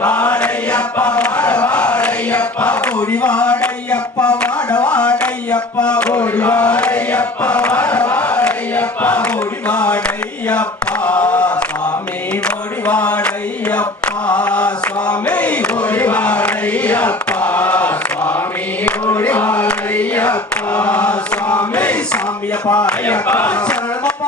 వాడవాడయ్యప్ప వాడవాడయ్యప్ప గోడివాడయ్యప్ప వాడవాడయ్యప్ప గోడివాడయ్యప్ప వాడవాడయ్యప్ప గోడివాడయ్యప్ప స్వామి గోడివాడయ్యప్ప స్వామి గోడివాడయ్యప్ప స్వామి గోడివాడయ్యప్ప స్వామి స్వామియప్ప శరణమప్ప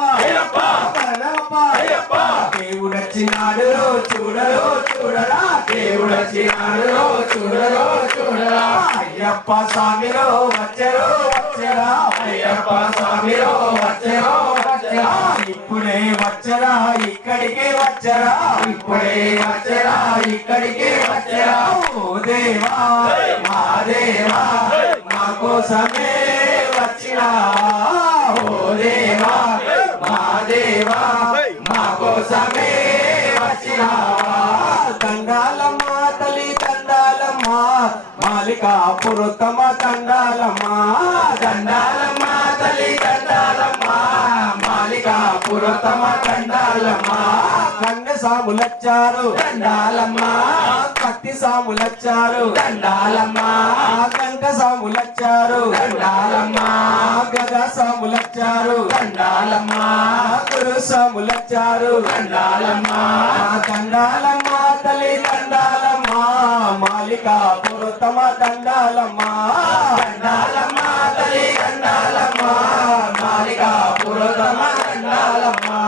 శరణమప్ప దేవుడొచ్చినాడు చూడరో చూడరా దేవుడొచ్చినాడు చూడరో చూడరా అయ్యప్ప స్వామిలో వచ్చరో వచ్చరా అయ్యప్ప స్వామిలో వచ్చరో వచ్చరా ఇప్పుడే వచ్చరా ఇక్కడికే వచ్చరా ఇప్పుడే వచ్చరా ఇక్కడికే వచ్చరా ఓ దేవా మా దేవా మా కోసమే వచ్చినా ఓ దేవా మా దేవా మా కోసమే వచ్చినా దండాలమ్మా తల్లి దండాలమ్మా మాలికా పురుతమ దండాలమ్మా దండాలమ్మా తల్లి దండాలమ్మా మాలికా పురుతమ దండాలమ్మా కన్నె సాములచ్చారు దండాలమ్మా కత్తి సాములచ్చారు దండాలమ్మా కంక సాములచ్చారు దండాలమ్మా గద సాములచ్చారు దండాలమ్మా గురు సాములచ్చారు దండాలమ్మా దండాలమ్మా తల్లి దండాలమ్మా మాలికా పురుతమ దండాలమ్మా దండాలమ్మా తల్లి దండాలమ్మా మాలికా పురుతమ దండాలమ్మా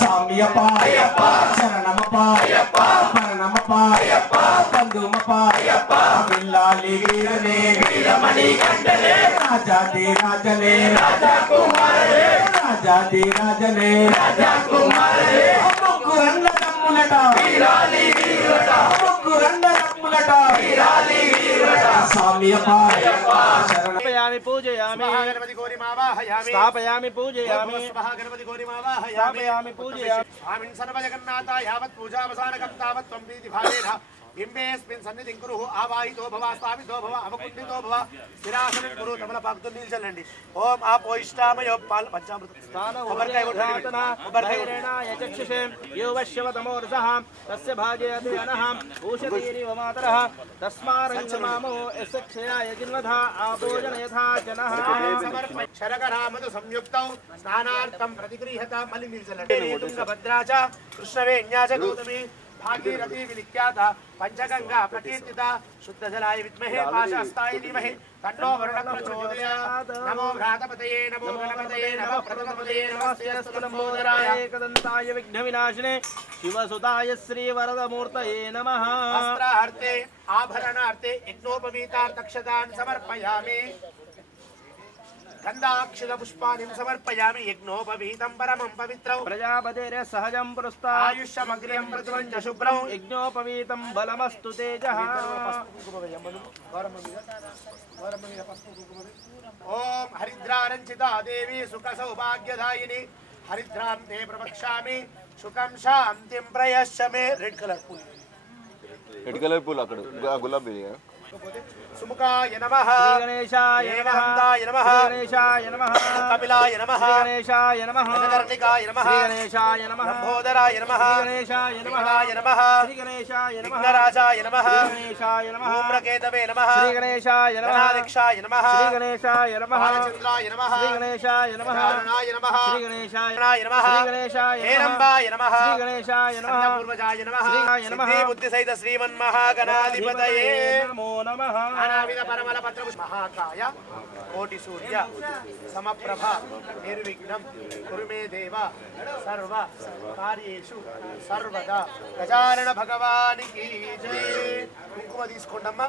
స్వామియప్ప అయ్యప్ప శరణమప్ప అయ్యప్ప శరణమప్ప అయ్యప్ప బంధుమప్ప అయ్యప్ప బిల్లాలి వీరనే వీరమణి కంటనే రాజాది రాజనే రాజా కుమారనే రాజాది రాజనే రాజా కుమారనే ముగ్గురండ తమ్ములట వీరాలి వీరులట ముగ్గురండ తమ్ములట వీరాలి వీరులట స్వామియప్ప అయ్యప్ప శరణమయామి పూజయామి గణపతి గౌరిమావాహయామి స్థాపయామి పూజయామి గణపతి గౌరిమావాహయామి స్థాపయామి పూజయామి స్వామిన్ సర్వజగన్నాథ యావత్ పూజావసానకం తావత్ త్వం ప్రీతి భావేన బింబేస్మిన్ సన్నిధిం కురుః ఆవాహితో భవ స్థాపితో భవ అవకుంఠితో భవ స్థిరాసనం కురు తమలపాకుతో నిల్చండి ఓం ఆపోయిష్టామయో పాల్ పంచామృత స్థానోపరికై చక్షుషే యోవశ్యవతమోర్ధః తస్య భాజయతే అనః ఊషతీరివ మాతరః తస్మారంగమామో యస్య క్షయాయ జిన్వధా ఆభోజన యథా జనః సమర్పయ శరగరామదు సంయుక్తౌ స్నానార్థం ప్రతిగృహ్యత మళ్ళీ నిల్చండి తుంగభద్రా చ కృష్ణవేణ్యా చ గౌతమి भागीरथी विख्यात पंचगंगा प्रकीर्तिता शुद्ध जलाय विद्महे पाशहस्ताय धीमहि तन्नो वरुणः प्रचोदयात् नमो भ्रातपतये नमो गणपतये नमः प्रथमपतये नमस्ते नमोदराय एकदन्ताय विघ्नविनाशिने शिवसुताय श्रीवरदमूर्तये नमः वस्त्रार्थे आभरणार्थे यज्ञोपवीतार्थक्षतान् समर्पयामि गंधाक्षिल पुष्पाणि समर्पयामि यज्ञोपवीतं परमं पवित्रं प्रजापतेर्य सहजं पुरस्ता आयुष्यमग्र्यं प्रतुवञ्च शुभ्रं यज्ञोपवीतं बलमस्तु तेजः ओम हरिद्रारंचिता देवी सुख सौभाग्यदायिनी हरिद्रां ते प्रवक्ष्यामि सुखं शांतिं प्रयश्च मे रेड कलर फूल अక్కడ गुलाबी सुमुखाय नमः गणेशाय नमः नमः गणेशाय नमः कपिलाय नमः गणेशाय नमः गणकर्णिकाय नमः गणेशाय नमः लंबोदराय नमः गणेशाय नमः नमः गणेशाय नमः विघ्नराजाय नमः गणेशाय नमः धूम्रकेतवे नमः गणेशाय नमः गणाध्यक्षाय नमः गणेशाय नमः बालचंद्राय नमः गणेशाय नमः कारुणाय नमः गणेशाय नमः गणेशाय हेरंबाय नमः गणेशाय नमः पूर्वजाय नमः नमः सिद्धि बुद्धि सहित श्रीमन्महागणाधिपतये नमो नमः नानाविध परमल पत्र महाकाय कोटि सूर्य समप्रभ निर्विघ्नं कुरु मे देव सर्व कार्येषु सर्वदा गजानन भगवान की जय కుంకుమ తీసుకోండమ్మా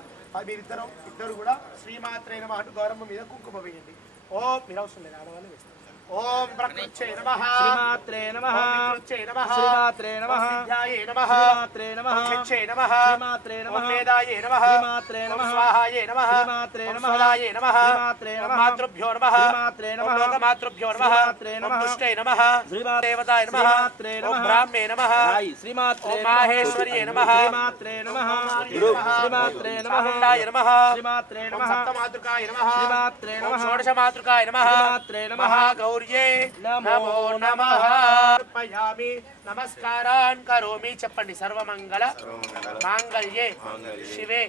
మీరిద్దరు ఇద్దరు కూడా శ్రీమాత్రే నమః అంటూ గౌరమ్మ మీద కుంకుమ వేయండి ఓ మీరు అవసరం లేదు ఆడవాళ్ళు వేస్తారు ओम प्रकृत्यै नमः श्रीमात्रे नमः विकृत्यै नमः श्रीमात्रे नमः विद्यायै नमः श्रीमात्रे नमः शिक्षै नमः श्रीमात्रे नमः वेदायै नमः श्रीमात्रे नमः स्वाहायै नमः श्रीमात्रे नमः स्वदायै नमः श्रीमात्रे नमः मातृभ्यो नमः श्रीमात्रे नमः लोकमातृभ्यो नमः श्रीमात्रे नमः दुष्टै नमः देवताय नमः श्रीमात्रे नमः ब्राह्मणे नमः श्रीमात्रे माहेश्वर्यै नमः श्रीमात्रे नमः श्रीमात्रे नमः नमः श्रीमात्रे नमः सप्तमातृकाय नमः श्रीमात्रे नमः षोडशमातृकाय नमः श्रीमात्रे नमः महागौरी सूर्ये नमो नमः अर्पयामि नमस्कारान् करोमि చెప్పండి సర్వమంగళ మాంగళ్యే శివే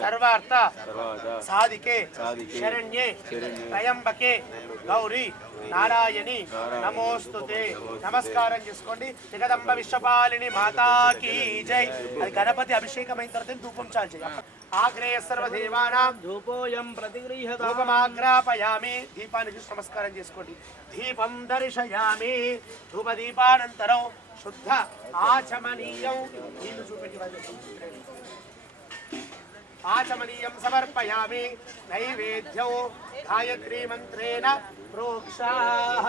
సర్వార్థ సాధికే శరణ్యే త్రయంబకే గౌరీ నారాయణి నమోస్తుతే నమస్కారం చేసుకోండి జగదంబ విశ్వపాలిని మాతాకి జై అది గణపతి అభిషేకం అయిన తర్వాత ధూపం చాల్చి ఆగ్నేయ సర్వదేవానాం ధూపోయం ప్రతిగృహ్యత ధూపమాగ్రాపయామి దీపాన్ని చూసి నమస్కారం చేసుకోండి దీపం దర్శయామి ధూప దీపానంతరం శుద్ధ ఆచమనీయం నీళ్లు చూపెట్టి ఆచమనీయం సమర్పయామి నైవేద్యం గాయత్రీ మంత్రేణ ప్రోక్షాః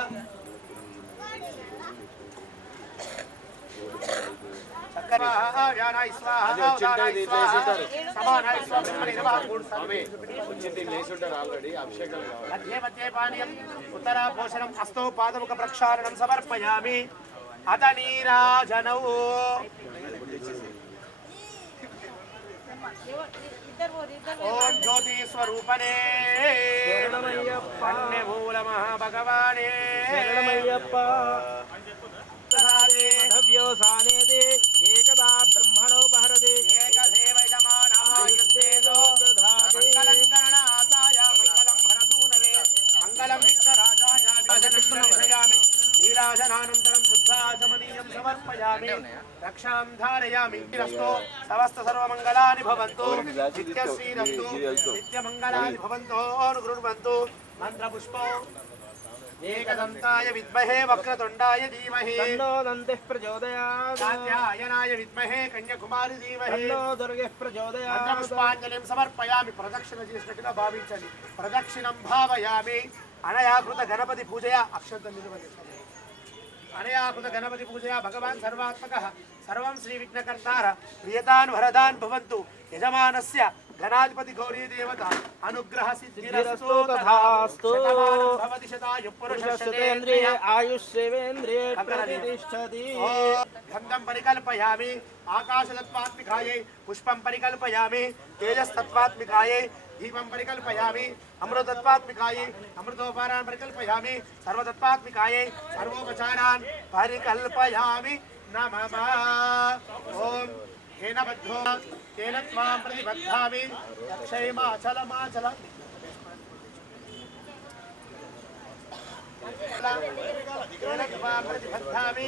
మధ్యే మధ్యే పానీయం ఉత్తరాభూషణం హస్తో పాదముఖ ప్రక్షాళనం సమర్పయామి అత నీరాజనౌ ఓం జ్యోతి స్వరూపనే మూల మహాభగవానే వ్యోసానేదే ఏకదా బ్రహ్మణోపహరదే ఏకదేవ యజమానాయుస్తేజో మంగళం గణనాథాయ మంగళం హరసూనవే మంగళం విఘ్నరాజాయ విఘ్నవిషయామి నీరాజనానంతరం శుద్ధాచమనీయం సమర్పయామి రక్షాం ధారయామి రస్తో సమస్త సర్వమంగళాని భవంతు నిత్యశ్రీరస్తు నిత్యమంగళాని భవంతో అనుగృణ్వంతు మంత్రపుష్పం ఏకదంతాయ విద్మహే వక్రతుండాయ ధీమహి తన్నో దంతిః ప్రచోదయాత్ కాత్యాయనాయ విద్మహే కన్యాకుమారి ధీమహి తన్నో దుర్గః ప్రచోదయాత్ మంత్రపుష్పాంజలిం సమర్పయామి ప్రదక్షిణ చేసినట్టుగా భావించండి ప్రదక్షిణం భావయామి అనయాకృత గణపతి పూజయా అక్షంతం నిలబడి అనయాకృత గణపతి పూజయా భగవాన్ సర్వాత్మకః సర్వం శ్రీ విఘ్నకర్తార ప్రియతాన్ వరదాన్ భవంతు యజమానస్య గణాధిపతి గౌరీ దేవత అనుగ్రహ సిద్ధిరస్తు తథాస్తు భవతి శతాయు పురుషశతేంద్రియ ఆయుష్యేవేంద్రియ ప్రతిష్టతి గంధం పరికల్పయామి ఆకాశతత్వాత్మికాయై పుష్పం పరికల్పయామి తేజస్తత్వాత్మికాయై దీపం పరికల్పయామి అమృతత్వాత్మికాయై అమృతోపారాన్ పరికల్పయామి సర్వతత్వాత్మికాయై సర్వోపచారాన్ పరికల్పయామి నమః ఓం హేన బద్ధో తేన త్వాం ప్రతిబద్ధామి రక్షైమాచలమాచల తేన త్వాం ప్రతిబద్ధామి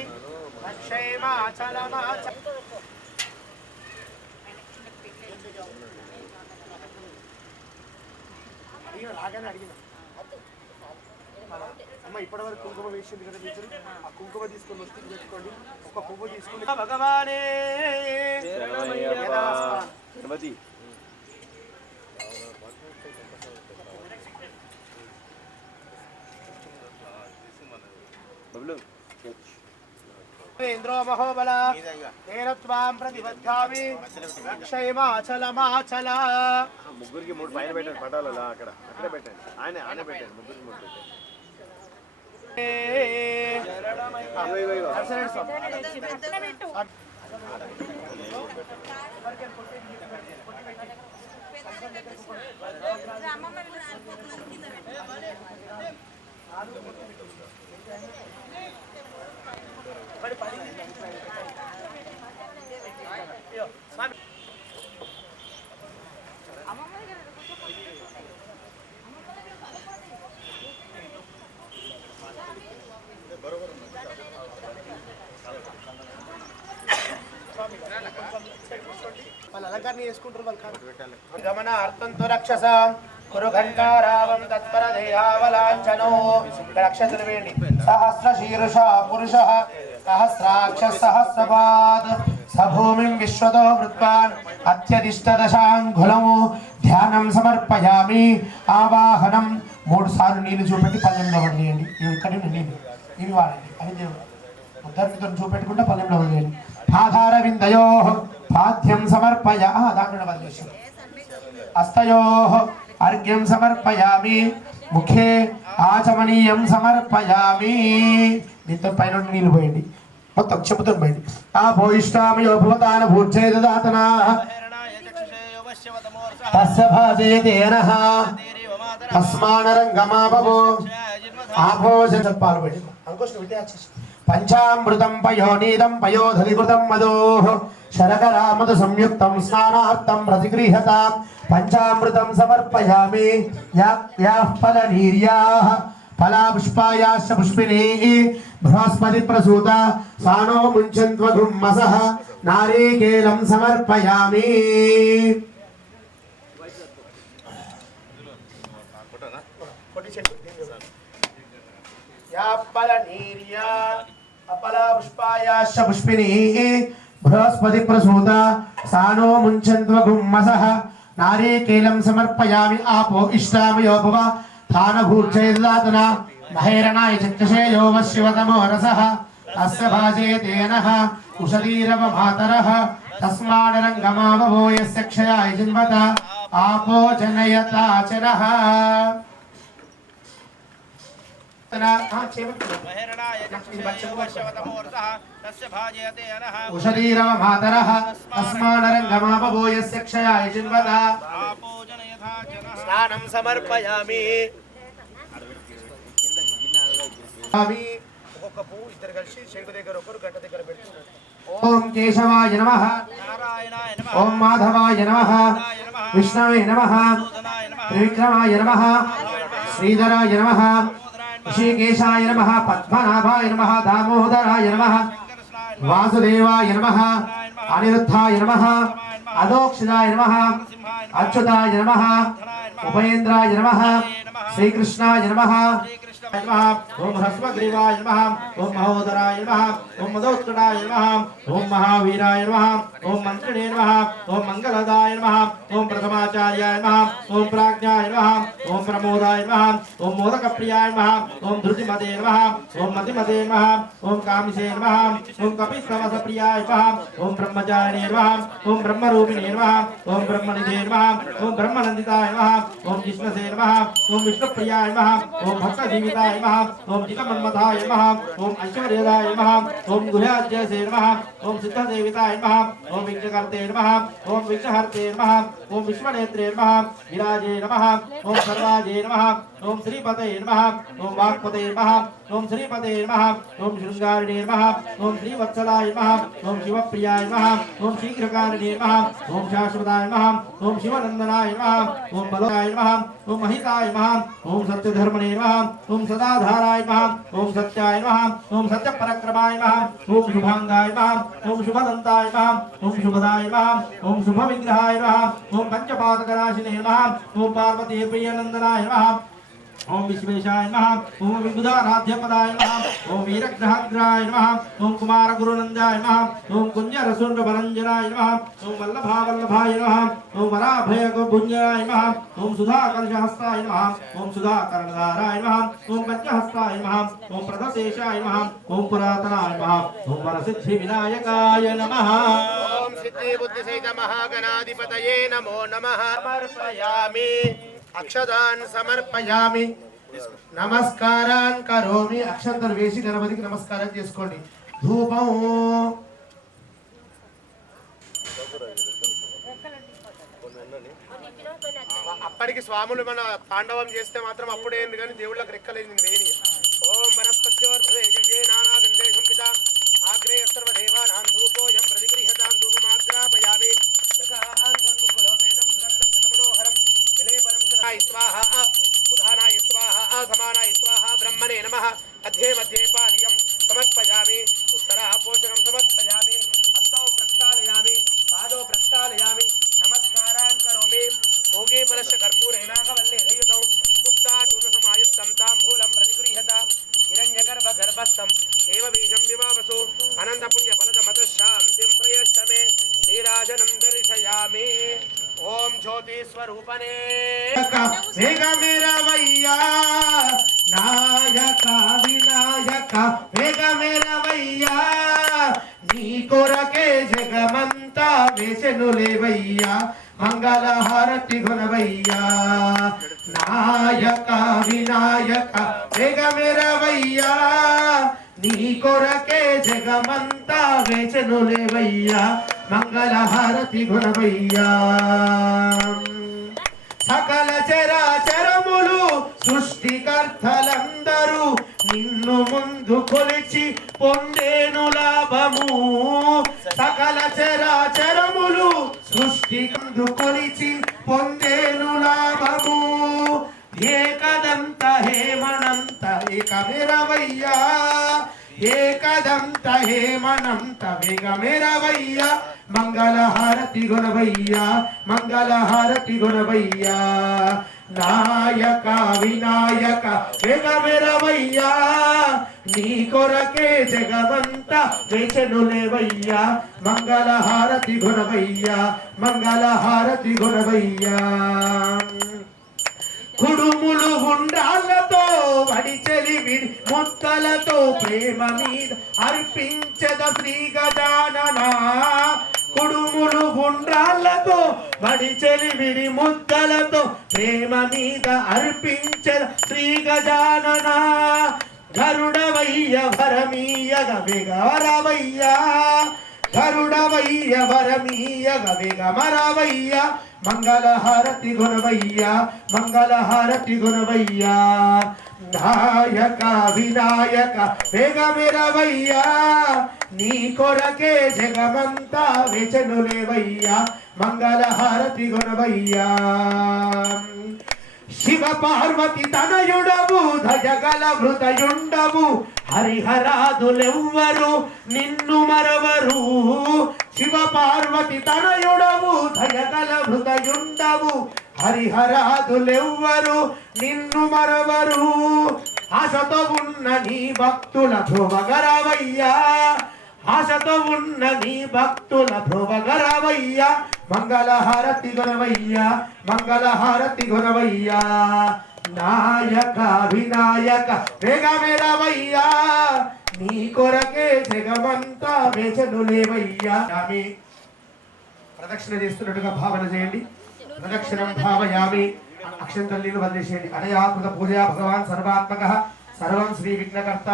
రక్షైమాచలమాచల రాగానే అడిగిన అమ్మ ఇప్పటివరకు కుంకుమ వేసింది కదా మీరు ఆ కుంకుమ తీసుకొని వస్తే పెట్టుకోండి ఒక పువ్వు తీసుకుని భగవానే గణపతి ఇంద్రో మహోబల తేన త్వాం ప్రతిబద్ధామి రక్షైమాచలమాచల ముగ్గురికి 3 పైన పెట్టండి పటాలలో అక్కడే పెట్టండి ఆయన పెట్టండి ముగ్గురికి 3 పెట్టండి వాళ్ళు అలంకారణ చేసుకుంటారు వాళ్ళు గమన అర్థంతో రక్షస కురు ఘంటారావం తత్పర దేహావలాంఛనో రక్షసులు వేయండి సహస్ర శీర్ష పురుష సహస్రాక్ష సహస్రపాద్ సభూమిం విశ్వతో వృత్వాన్ అత్యధిష్ట దశాంగులము ధ్యానం సమర్పయామి ఆవాహనం 3 సార్లు నీళ్లు చూపెట్టి పల్లెంలో వదిలేయండి ఇక్కడ నీళ్ళు ఇవి వాడండి అవి దేవుడు ఉద్దరితో చూపెట్టుకుంటే పల్లెంలో వదిలేయండి ఆధార విందయో పాద్యం సమర్పయ దాంట్లో వదిలేసి హస్తయో అర్ఘ్యం సమర్పయామి ముఖే ఆచమనీయం సమర్పయామి దీంతో పైన నీళ్ళు పోయండి మొత్తం చెబుతాం పోయండి ఆ భూయిష్టామయో భూతాన భూర్చేదాతనా తస్య భాజయతేనః తస్మానరంగమాపవో ఆభోజన చెప్పాలి పెట్టి అంకుష్ పంచామృతం పయోనీదం పయోధలికృతం మధోః శరకరామదు సంయుక్తం స్నానార్థం ప్రతిగృహ్యత పంచామృతం సమర్పయామి యాః ఫలనీర్యాః ఫలాపుష్పాయాశ్చ పుష్పిణీ బృహస్పతి ప్రసూత సానో ముంచన్త్వగుమ్మసః నారీకేలం సమర్పయామి. అపలాపుష్పాయాశ్చ పుష్పిణీ బృహస్పతి ప్రసూత సానో ముంచన్త్వగుమ్మసః నారీకేలం సమర్పయామి. ఆపో ఇష్టామయో భవ ధానభూర్జయదాతన మహేరణాయ చక్షసే యో వశివతమో రసః తస్య భాజేతేనః ఉషదీరవ మాతరః తస్మాడరంగమావభో యస్య క్షయాయ జన్మత ఆపో జనయతాచనః. ఉషదీరవ మాతరః తస్మాడరంగమావభో యస్య క్షయాయ జన్మత స్నానం సమర్పయామి. ఒక్కొక్క పువ్వు ఇద్దరు కలిసి శంకు దగ్గర ఒకరు గంట దగ్గర పెడుతున్నారు. ఓం కేశవాయ నమః, ఓం మాధవాయ నమః, విష్ణవే నమః, త్రివిక్రమాయ నమః, శ్రీధరాయ నమః, ఋషికేశాయ నమః, పద్మనాభాయ నమః, దామోదరాయ నమః, వాసుదేవాయ నమః, అనిరుద్ధాయ నమః, అదోక్షితాయ నమః, అచ్యుతాయ నమః, ఉపేంద్రాయ నమః, శ్రీకృష్ణాయ నమః, ఓం హ్రస్వగ్రీవాయ నమః, ఓం మహోదరాయ నమః, ఓం మదోత్కటాయ నమః, ఓం మహావీరాయ నమః, ఓం మంత్రిణే నమః, ఓం మంగళదాయ నమః, ఓం ప్రథమాచార్యాయ నమః, ఓం ప్రాజ్ఞాయ నమః, ఓం ప్రమోదాయ నమః, ఓం మోదకప్రియాయ నమః, ఓం ధృతిమతే నమః, ఓం మతిమతే నమః, ఓం కామిషే నమః, ఓం కపిస్తవసప్రియాయ నమః, ఓం బ్రహ్మచారిణే నమః, ఓం బ్రహ్మరూపిణే నమః, ఓం బ్రహ్మనిధే నమః, ఓం బ్రహ్మనందితాయ నమః, ఓం జిష్ణసే నమః, ఓం విష్ణుప్రియాయ నమః, ఓం భక్తజీవితాయ నమః, ఓం జితమన్మథాయ నమః, ఓం ఐశ్వర్యదాయ నమః, ఓం గుహ్యాజ్యసే నమః, ఓం సిద్ధదేవితాయ నమః, ఓం విఘ్నకర్తే నమః, ఓం విఘ్నహర్తే నమః, ఓం విశ్వనేత్రే నమః, విరాజే నమః, ఓం సర్వాజే నమః, ఓం శ్రీపతే నమః, ఓం వాక్పతే నమః, ఓం శ్రీపతే నమః, ఓం శృంగారిణే నమః, ఓం శ్రీవత్సలాయ నమః, ఓం శివప్రియాయ నమః, ఓం శీఘ్రకారిణే నమః, ఓం శాశ్వతాయ నమః, ఓం శివనందనాయ నమః, ఓం బలాయ నమః, ఓం మహితాయ నమః, ఓం సత్యధర్మణే నమః, ఓం సదాధారాయ నమః, ఓం సత్యాయ నమః, ఓం సత్యపరక్రమాయ నమః, ఓం శుభాంగాయ నమః, ఓం శుభదంతాయ నమః, ఓం శుభదాయ నమః, ఓం శుభవిగ్రహాయ నమః, ఓం పంచపాతకనాశినే నమః, ఓం పార్వతీ ప్రియనందనాయ నమః, ఓం విశ్వేశాయ నమః, ఓం విబుధారాధ్యపదాయ నమః, ఓం వీరగ్రహగ్రహాయ నమః, ఓం కుమారగురునందాయ నమః, ఓం కుంజరసుండభరంజనాయ నమః, ఓం వల్లభావల్లభాయ నమః, ఓం వరాభయగుభుంజనాయ నమః, ఓం సుధాకర్షహస్తాయ నమః, ఓం సుధాకర్ణధారాయ నమః, ఓం పంచహస్తాయ నమః, ఓం ప్రదశేషాయ నమః, ఓం పురాతనాయ నమః, ఓం వరసిద్ధి వినాయకాయ నమః. ఓం సిద్ధి బుద్ధి సహిత మహాగణాధిపతయే నమో నమః. సమర్పయామి. అక్షదాన్ సమర్పయామి. నమస్కారాన్ కరోమి. అక్షంతలు వేసి గణపతికి నమస్కారం చేసుకోండి. ధూపం. అప్పటికి స్వాములు మన తాండవం చేస్తే మాత్రం అప్పుడేంది కానీ దేవుళ్ళకి రెక్కలేదు వేణి. ఓం వనస్పత్యోర్భవే దివ్యే నానాగంధే సంపితాం ఆగ్నేయ సర్వదేవానాం ధూపోయం ప్రతిగృహ్యతాం ధూపమాగ్రాపయామి. దశాంతం గులోపేతం సుగంధం గజమనోహరం విలేపనం స్వాహా ఉదానాయ స్వాహా సమానాయ స్వాహా బ్రహ్మణే నమః. అధ్యే మధ్యే పానీయం సమర్పయామి. ఉత్తరా పోషణం సమర్పయామి. హస్తౌ ప్రక్షాళయామి. పాదో ప్రక్షాళయామి. నమస్కారాన్ కరోమి. భోగే పరస్య కర్పూరేణాకవల్లే దయుతౌ ముక్తాచూర్ణసమాయుక్తం తాంబూలం ప్రతిగృహ్యత హిరణ్యగర్భ గర్భస్థం ఏవ బీజం విమావసు అనంతపుణ్యఫలదమతశాంతిం ప్రయశ్చ మే నీరాజనం దర్శయామి. ఓం జ్యోతి స్వరూపనే వేగమేరవయ్యా నాయక వినాయక వేగమేరవయ్యా నీ కొరకే జగమంతా వేసెనులేవయ్యా మంగళహారతి గుణవయ్యా నాయక వినాయక వేగమేరవయ్యా నీ కొరకే జగమంతా వేసెనులేవయ్యా మంగళహారతి గుణవయ్యా. సకల చరాచరములు సృష్టికర్తలందరూ ముందు కొలిచి పొందేను లాభము సకల చరాచరములు సృష్టి ముందు కొలిచి పొందేను లాభము ఏకదంత హేమనంత ఏకమిరవయ్యా ఏకదంత హేమనంత వేగమిరవయ్యా మంగళహారతి గుణవయ్యా మంగళహారతి గుణవయ్యా నాయక వినాయక వేగమిరవయ్యా నీ కొరకే జగమంత వేచనులేవయ్యా మంగళహారతి గుణవయ్యా మంగళహారతి గుణవయ్యా కుడుములు గుండాలతో వడిచెలి విడి ముద్దలతో ప్రేమ మీద అర్పించద శ్రీ గజానన కుడుములు గుండ్రాలతో వడిచెలి విడి ముద్దలతో ప్రేమ మీద అర్పించద శ్రీ గజానన గరుడవయ్య వరమీయగ వేగవరవయ్యా గరుడవయ్య వరమీయగ వేగమరవయ్యా మంగళహారతి గుణవయ్యా మంగళహారతి గుణవయ్యా నాయక వినాయక వేగమిరవయ్యా నీ కొరకే జగమంతా వేచనులేవయ్యా మంగళహారతి గుణవయ్యా శివ పార్వతి తనయుడవు దయగల హృదయుండవు హరిహరాదులెవ్వరు నిన్ను మరవరు శివ పార్వతి తనయుడవు దయగల హృదయుండవు హరిహరాదులెవ్వరు నిన్ను మరవరు ఆశతో ఉన్న నీ భక్తుల ధ్రువగరవయ్యా ఆశతో ఉన్న నీ భక్తుల ధ్రువగరవయ్యా మంగళహారతి గుణవయ్యా మంగళహారతి గుణవయ్యా నాయక వినాయక వేగమిరవయ్యా నీ కొరకే జగమంతా వేచనులేవయ్యా యామి ప్రదక్షిణ చేస్తున్నట్టుగా భావన చేయండి ప్రదక్షిణం భావయామి అక్షంతల్లీలు వదిలేసేయండి అనయాకృత పూజా భగవాన్ సర్వాత్మక సర్వం శ్రీ విఘ్నకర్త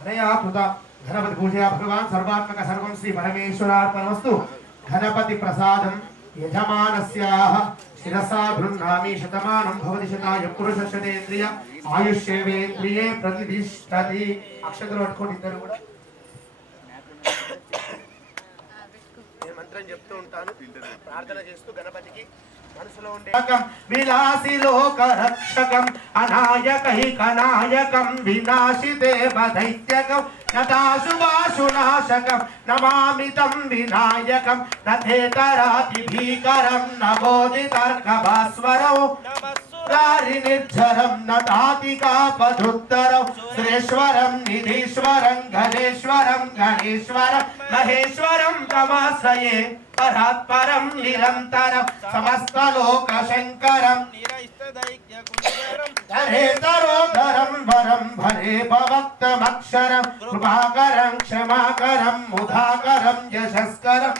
అనయాకృత గణపతి పూజా భగవాన్ సర్వాత్మక సర్వం శ్రీ పరమేశ్వరార్పణమస్తు గణపతి ప్రసాదం యజమానస్యాః శిరసా గృహ్ణామి శతమానం భవతి శతాయ పురుష శతేంద్రియ ఆయుష్యేవేంద్రియే ప్రతిష్ఠతి అక్షంతలు పట్టుకోండి ఇద్దరు కూడా నేను మంత్రం చెప్తూ ఉంటాను ప్రార్థన చేస్తూ గణపతికి మనసులో ఉండే విలాసి లోక రక్షకం అనాయకైకనాయకం వినాశి దేవ దైత్యకం నతాశుభాశునాశకం నమామితం వినాయకం నథేతరాతి భీకరం నవోదితర్కభాస్వరం నిర్జరం నతాతికాపధుత్తరం సురేశ్వరం నిధీశ్వరం గణేశ్వరం గణేశ్వరం మహేశ్వరం తమాశ్రయే పరాత్పరం నిరంతరం సమస్త లోక శంకరం ధరేతరోధరం వరం భరే భవక్తమక్షరం కృపాకరం క్షమాకరం ముధాకరం యశస్కరం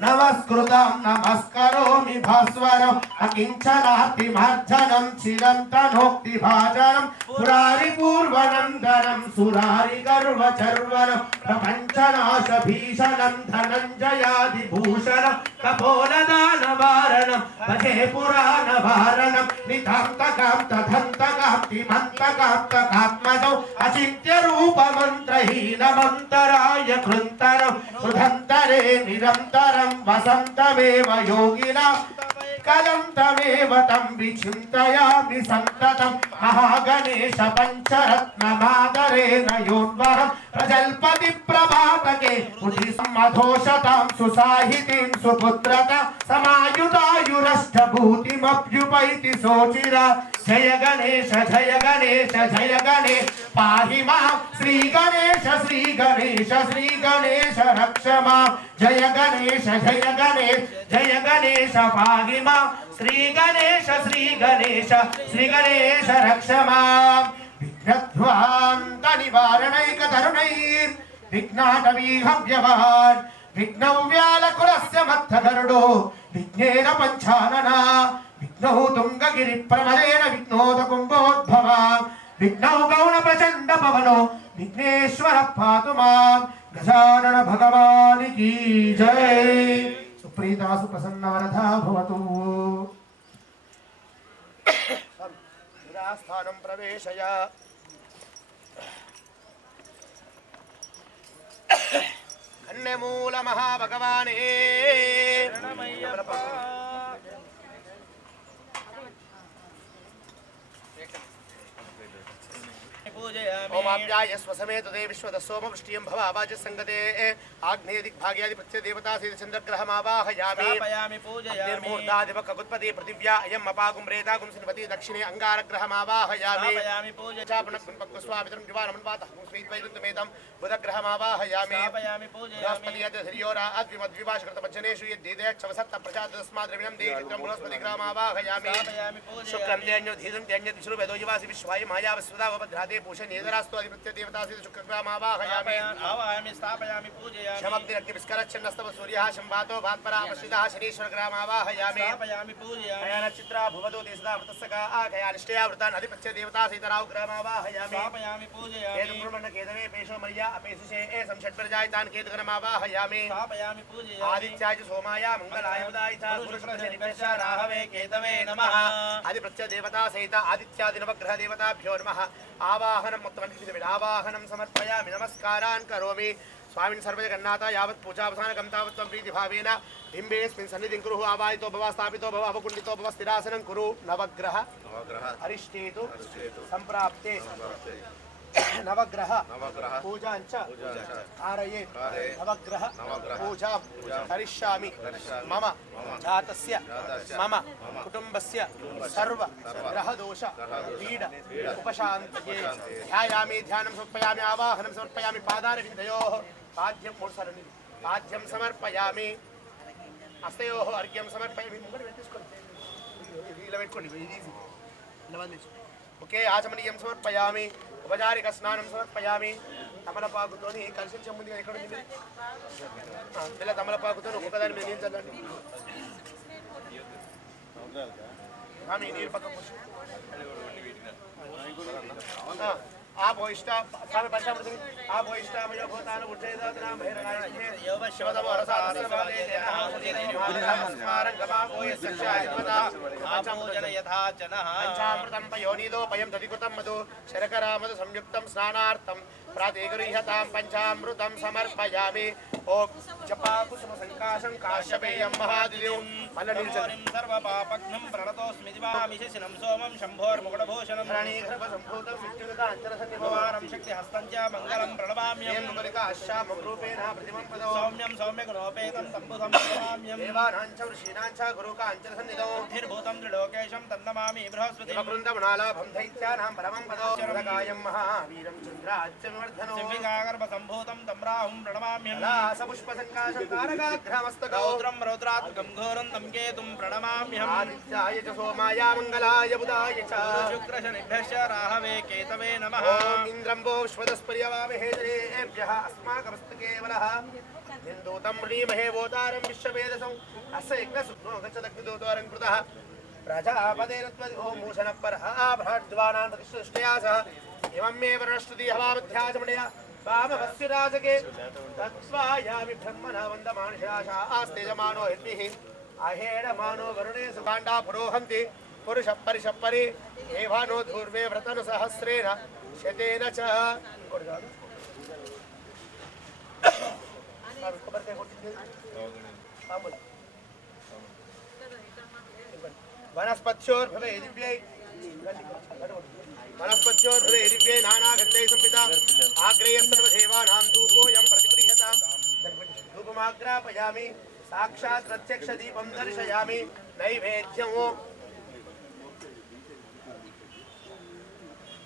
నమస్కృతం నమస్కరోమి భాస్వరం అకించనార్తిమర్జనం చిరం తనోక్తి భాజనం పురారి పూర్వనందనం సురారి గర్వచర్వరం ప్రపంచనాశ భీషణం ధనంజయాది భూషణం కపోలదానవారణం భజే పురాణ వారణం నితాంతకాంత దంతకాంతి మంతకాంతకాత్మజం అచింత్య రూపమంత్రహీనమంతరాయ కృంతరం కృధంతరే నిరంతరం వసంతమేవ యోగినా కలంతమేవ తం విచింతయామి సంతతం మహాగణేశ పంచరత్నమాదరేణ యోన్వరం ప్రజల్పతి ప్రభాతకే ఉది మధోషతాం సుసాహితీం సుపుత్రత సమాయుతాయురష్టభూతిమభ్యుపైతి శోచిరా జయ గణేశ జయ గణేశ జయ గణేశ పాహి మాం శ్రీ గణేశ శ్రీ గణేశ శ్రీ గణేశ రక్ష మాం జయ గణేశ జయ గణేశ జయ గణేశ పాహి మాం శ్రీ గణేశ శ్రీ గణేశ శ్రీ గణేశ రక్ష మాం విఘ్నధ్వాంత నివారణైక తరుణైర్ విఘ్నాటవీహవ్యవాన్ విఘ్నవ్యాలకులస్య మత్తగరుడో విఘ్నేన పంచానన విఘ్నౌ తుంగగిరి ప్రమలేన విఘ్నోద కుంభోద్భవ విఘ్నౌ గౌణ ప్రచండ పవనో విఘ్నేశ్వర పాతు మాం గజానన భగవానికి జై సుప్రీతాసు ప్రసన్నవరదా భవతు यथास्थानं प्रवेशय कन्यमूल महाभगवाने ओमाप्याय स्वसमेत दे विश्वद सोमवृष्टियं भवावाच संगते आग्नेय दिग्भाग्यादि प्रत्य देवता से चंद्रग्रहमावाहयामि निर्मूर्धादिवक गुत्पति पृथिव्या अयम् अपागुम्रेता गुंसिनपति दक्षिणे अंगारग्रहमावाहयामि चापणकुंपक्वस्वामित्रं दिवानमन्वातः स्वीत्वैरुन्तमेतं बुधग्रहमावाहयामि बृहस्पति यद्धिर्योरा अद्विमद्विभाषकृतपञ्चनेषु यद्दीदयक्षवसत्त प्रसाद तस्माद्रविणं देहित्रं बृहस्पति ग्रहमावाहयामि शुक्रं दैन्यो धीरं दैन्यतिश्रु वेदो युवासि विश्वाय मायावस्वदा वभद्रादे पूषण नेदरास्तु अधिपत्य देवता से शुक्रग्रहमावाहयामि आवाहयामि स्थापयामि पूजयामि शमग्निरग्नि विस्करच्छन्नस्तव सूर्यः शम्भातो भात्परा अपश्रितः शनीश्वर ग्रहमावाहयामि स्थापयामि पूजयामि अयनचित्रा भुवतो देशदा वृतस्सका आखयानिष्ठया वृतान् अधिपत्य देवता सहितराव ग्रहमावाहयामि स्थापयामि पूजयामि केतुर्मण्ड केतवे पेशो मर्या अपेशिषे ए संषट्वर्जायतान् केतुगणमावाहयामि स्थापयामि पूजयामि आदित्याय सोमाय मंगलाय बुधाय च पुरुषकृष्णनिभ्यश्च राहवे केतवे नमः अधिपत्य देवता सहित आदित्यादि नवग्रह देवताभ्यो नमः आवाहनम् आवाहनं समर्पयामि नमस्कारान् करोमि स्वामिन् सर्वजगन्नाथ यावत् पूजावसानकं तावत् त्वं प्रीतिभावेन बिम्बेऽस्मिन् सन्निधिं कुरु आवाहितो भव स्थापितो भव अवकुण्डितो भव स्थिरासनं कुरु नवग्रह अरिष्टेतु सम्प्राप्ते नवग्रह पूजाञ्च कारयेत् नवग्रह पूजां करिष्यामि मम जातस्य मम कुटुम्बस्य सर्व ग्रहदोष पीड उपशान्तये ध्यायामि ध्यानं समर्पयामि आवाहनं समर्पयामि पादारविन्दयोः पाद्यं मूर्धनि पाद्यं समर्पयामि हस्तयोः अर्घ्यं समर्पयामि ओके आचमनीयं समर्पयामि उपचारिक स्नानं समर्पयामि तमलपाकुतोनि కలిసి ముందుగా ఎక్కడ ఉంది ఇలా తమలపాకుతో ఒక్కదాని మీద నీళ్ళు చల్లండి ఆమె నీరు పక్క పోసి आप होइष्टा स्वामी पंचामृत आप होइष्टा मयो भूतान उच्चैदातना भैरनाय योव शिवतमो रसास्मादे स्मारं गमा कोय सक्षाय मता पंचामृतन यथा जनः पंचामृतं पयोनिदो पयं दधिकृतं मधु शर्करा मधु संयुक्तं स्नानार्थं प्रातिगृह्यतां पंचामृतं समर्पयामि ओम जपा कुसुम संकाशं काश्यपेयं महादिव्यं मलनीचरिं सर्वपापघ्नं प्रणतोऽस्मि दिवामिशसिनं सोमं शम्भोर्मुकुटभूषणं प्रणीघर्भ सम्भूतं विद्युदान्तरसन्निभवानं शक्तिहस्तं च मङ्गलं प्रणमाम्यं मुकुलिकाश्यामं रूपेण प्रतिमं पदो सौम्यं सौम्यगुणोपेतं तम्बुधं प्रणमाम्यं देवानां च ऋषीणां च गुरुकाञ्चलसन्निधौ बुद्धिर्भूतं त्रिलोकेशं तन्नमामि बृहस्पतिं वृन्दवनालाभं दैत्यानां परमं पदो चिरकायं महावीरं चन्द्राच्यविवर्धनो सिंहिकागर्भसम्भूतं तं राहुं प्रणमाम्यं लासपुष्पसङ्काशं कारकाग्रहमस्तकौ रौद्रं रौद्रात्मकं घोरं तं केतुं प्रणमाम्यहम् आदित्याय च सोमाय मङ्गलाय बुधाय च शुक्रशनिभ्यश्च राहवे केतवे नमः ॐ इन्द्रं वो विश्वदस्पर्यवामहे जनेभ्यः अस्माकमस्तु केवलः हिन्दूतं ह्रीमहे वोतारं विश्ववेदसं अस्य यज्ञसुग्नो गच्छदग्निदूतोरं कृतः प्रजापतेरत्वदि ॐ भूषणपरः भ्राड्वानान् प्रतिष्ठया सह इममेव रणस्तुति हवामध्याचमणया वामवस्य राजके तत्स्वायामि ब्रह्मणा वन्दमानुषास्तेजमानो हिर्भिः अहेडमानो वरुणे सुकाण्डा पुरोहन्ति पुरुषपरिषपरि एवानो धूर्वे व्रतनुसहस्रेण शतेन च वनस्पत्योर्भवे दिव्यै वनस्पत्योर्भवे दिव्यै नानागन्धैः संविता आग्रेय सर्वदेवानां धूपोऽयं प्रतिगृह्यतां धूपमाग्रापयामि साक्षात् प्रत्यक्षदीपं दर्शयामि नैवेद्यम्